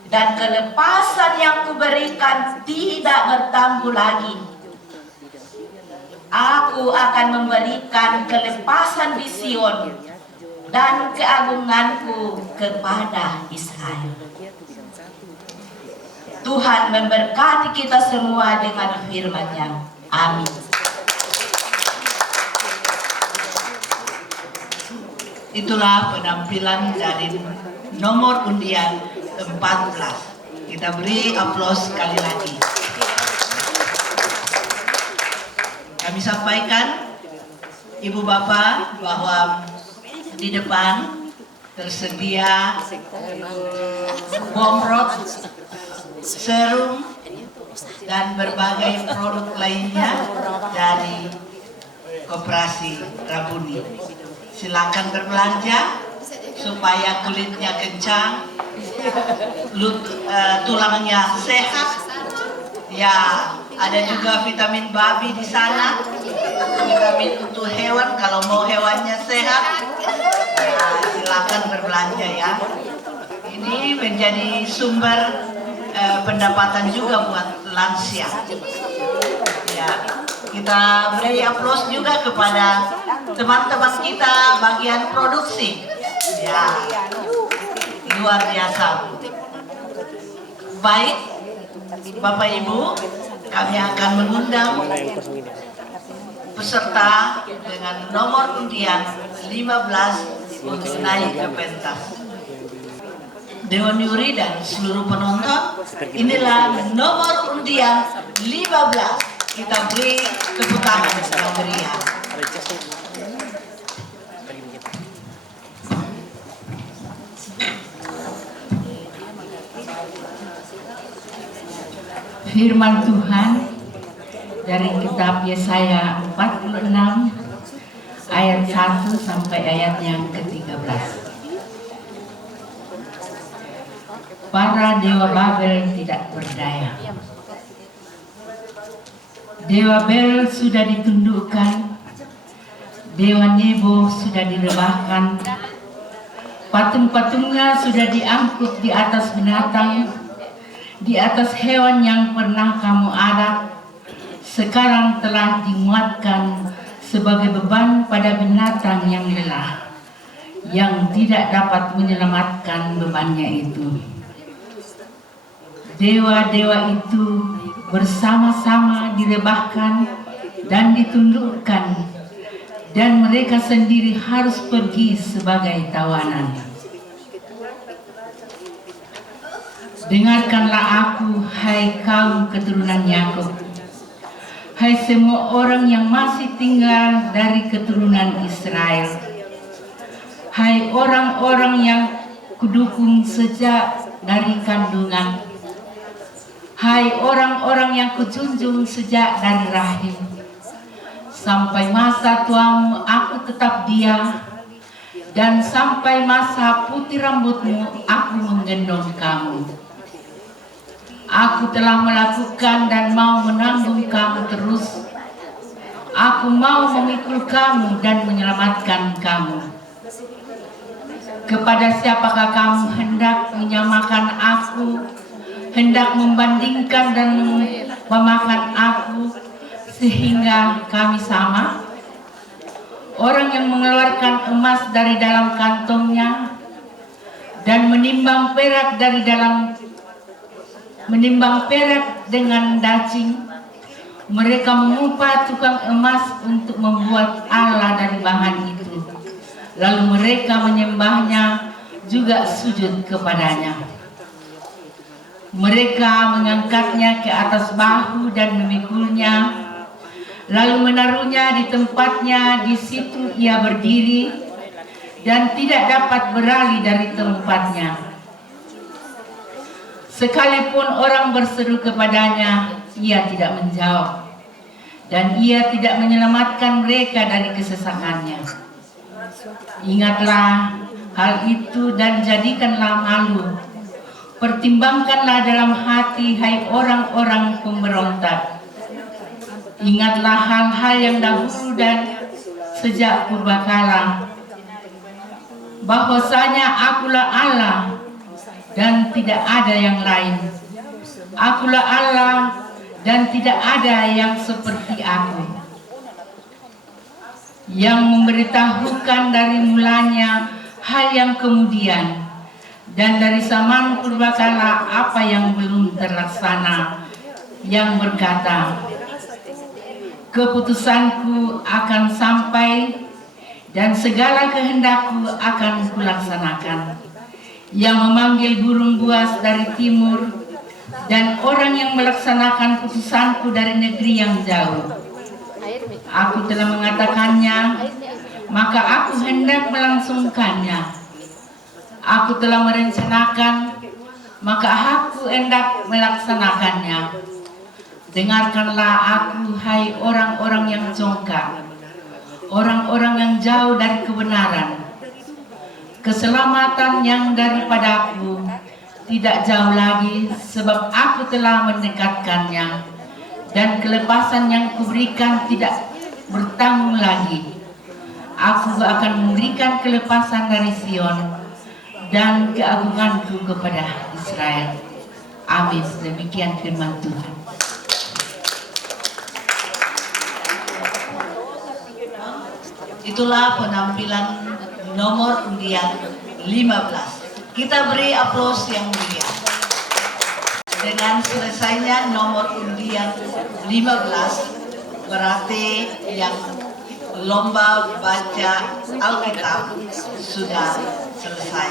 dan kelepasan yang kuberikan tidak bertangguh lagi. Aku akan memberikan kelepasan di Sion dan keagunganku kepada Israel. Tuhan memberkati kita semua dengan firman-Nya. Amin. Itulah penampilan dari nomor undian 14. Kita beri aplaus sekali lagi. Kami sampaikan, Ibu Bapak, bahwa di depan tersedia bomrod, serum, dan berbagai produk lainnya dari Koperasi Rabuni. Silakan berbelanja supaya kulitnya kencang, tulangnya sehat. Ya, ada juga vitamin babi di sana, vitamin untuk hewan kalau mau hewannya sehat. Ya, silakan berbelanja ya. Ini menjadi sumber pendapatan juga buat lansia. Ya, kita beri aplaus juga kepada teman-teman kita bagian produksi. Ya, luar biasa. Baik, Bapak Ibu, kami akan mengundang peserta dengan nomor undian 15 untuk naik ke pentas. Dewan Juri dan seluruh penonton, inilah nomor undian 15. Kita beri tepuk tangan yang meriah. Firman Tuhan dari kitab Yesaya 46 ayat 1 sampai ayat yang ke-13. Para dewa Babel tidak berdaya. Dewa Bel sudah ditundukkan, Dewa Nebo sudah direbahkan, patung-patungnya sudah diangkut di atas binatang, di atas hewan yang pernah kamu adat, sekarang telah dimuatkan sebagai beban pada binatang yang lelah, yang tidak dapat menyelamatkan bebannya itu. Dewa-dewa itu bersama-sama direbahkan dan ditundukkan, dan mereka sendiri harus pergi sebagai tawanan. Dengarkanlah aku, hai kaum keturunan Yakub, hai semua orang yang masih tinggal dari keturunan Israel, hai orang-orang yang kudukung sejak dari kandungan, hai orang-orang yang kujunjung sejak dari rahim. Sampai masa tuamu aku tetap dia, dan sampai masa putih rambutmu aku menggendong kamu. Aku telah melakukan dan mau menanggung kamu terus. Aku mau memikul kamu dan menyelamatkan kamu. Kepada siapakah kamu hendak menyamakan aku, hendak membandingkan dan memakan aku sehingga kami sama? Orang yang mengeluarkan emas dari dalam kantongnya dan menimbang perak dengan dacing, mereka mengupah tukang emas untuk membuat Allah dari bahan itu, lalu mereka menyembahnya juga sujud kepadanya. Mereka mengangkatnya ke atas bahu dan memikulnya, lalu menaruhnya di tempatnya. Di situ ia berdiri dan tidak dapat beralih dari tempatnya. Sekalipun orang berseru kepadanya, ia tidak menjawab, dan ia tidak menyelamatkan mereka dari kesesakannya. Ingatlah hal itu dan jadikanlah malu. Pertimbangkanlah dalam hati, hai orang-orang pemberontak. Ingatlah hal-hal yang dahulu dan sejak purbakala, bahwasanya akulah Allah dan tidak ada yang lain. Akulah Allah dan tidak ada yang seperti aku, yang memberitahukan dari mulanya hal yang kemudian, dan dari zaman purbakala apa yang belum terlaksana, yang berkata, keputusanku akan sampai dan segala kehendakku akan kulaksanakan. Yang memanggil burung buas dari timur dan orang yang melaksanakan putusanku dari negeri yang jauh. Aku telah mengatakannya, maka aku hendak melangsungkannya. Aku telah merencanakan, maka aku hendak melaksanakannya. Dengarkanlah aku, hai orang-orang yang congkak, orang-orang yang jauh dari kebenaran. Keselamatan yang daripadaku tidak jauh lagi, sebab aku telah mendekatkannya, dan kelepasan yang kuberikan tidak bertanggung lagi. Aku akan memberikan kelepasan dari Sion dan keagunganku kepada Israel. Amin. Demikian firman Tuhan. Itulah penampilan nomor undian 15. Kita beri aplaus yang mulia. Dengan selesainya nomor undian 15, berarti yang lomba baca Alkitab sudah selesai.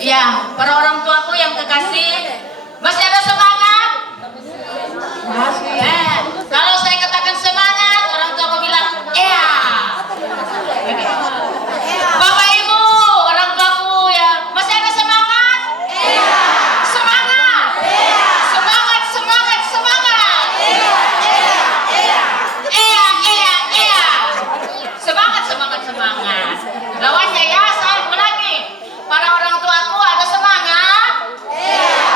Ya, para orang tuaku yang kekasih, masih ada semangat? Masih. Kalau saya katakan semangat, orang tuaku bilang, iya. Bapak Ibu, orang tuaku ya, masih ada semangat? Iya. Semangat. Iya. Semangat, semangat, semangat. Iya, iya, iya. Iya, iya, iya. Semangat, semangat, semangat. Lawannya ya, saya ulangi. Para orang tuaku ada semangat? Iya.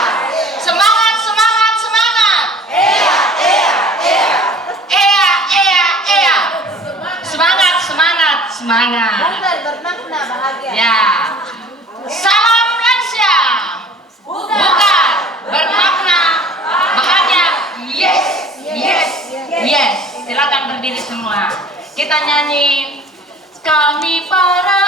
Semangat, semangat, semangat. Iya, iya, iya. Iya, iya, iya. Semangat, semangat, semangat. Bermakna bahagia. Ya. Salam lansia. Bukan. Kita nyanyi, kami para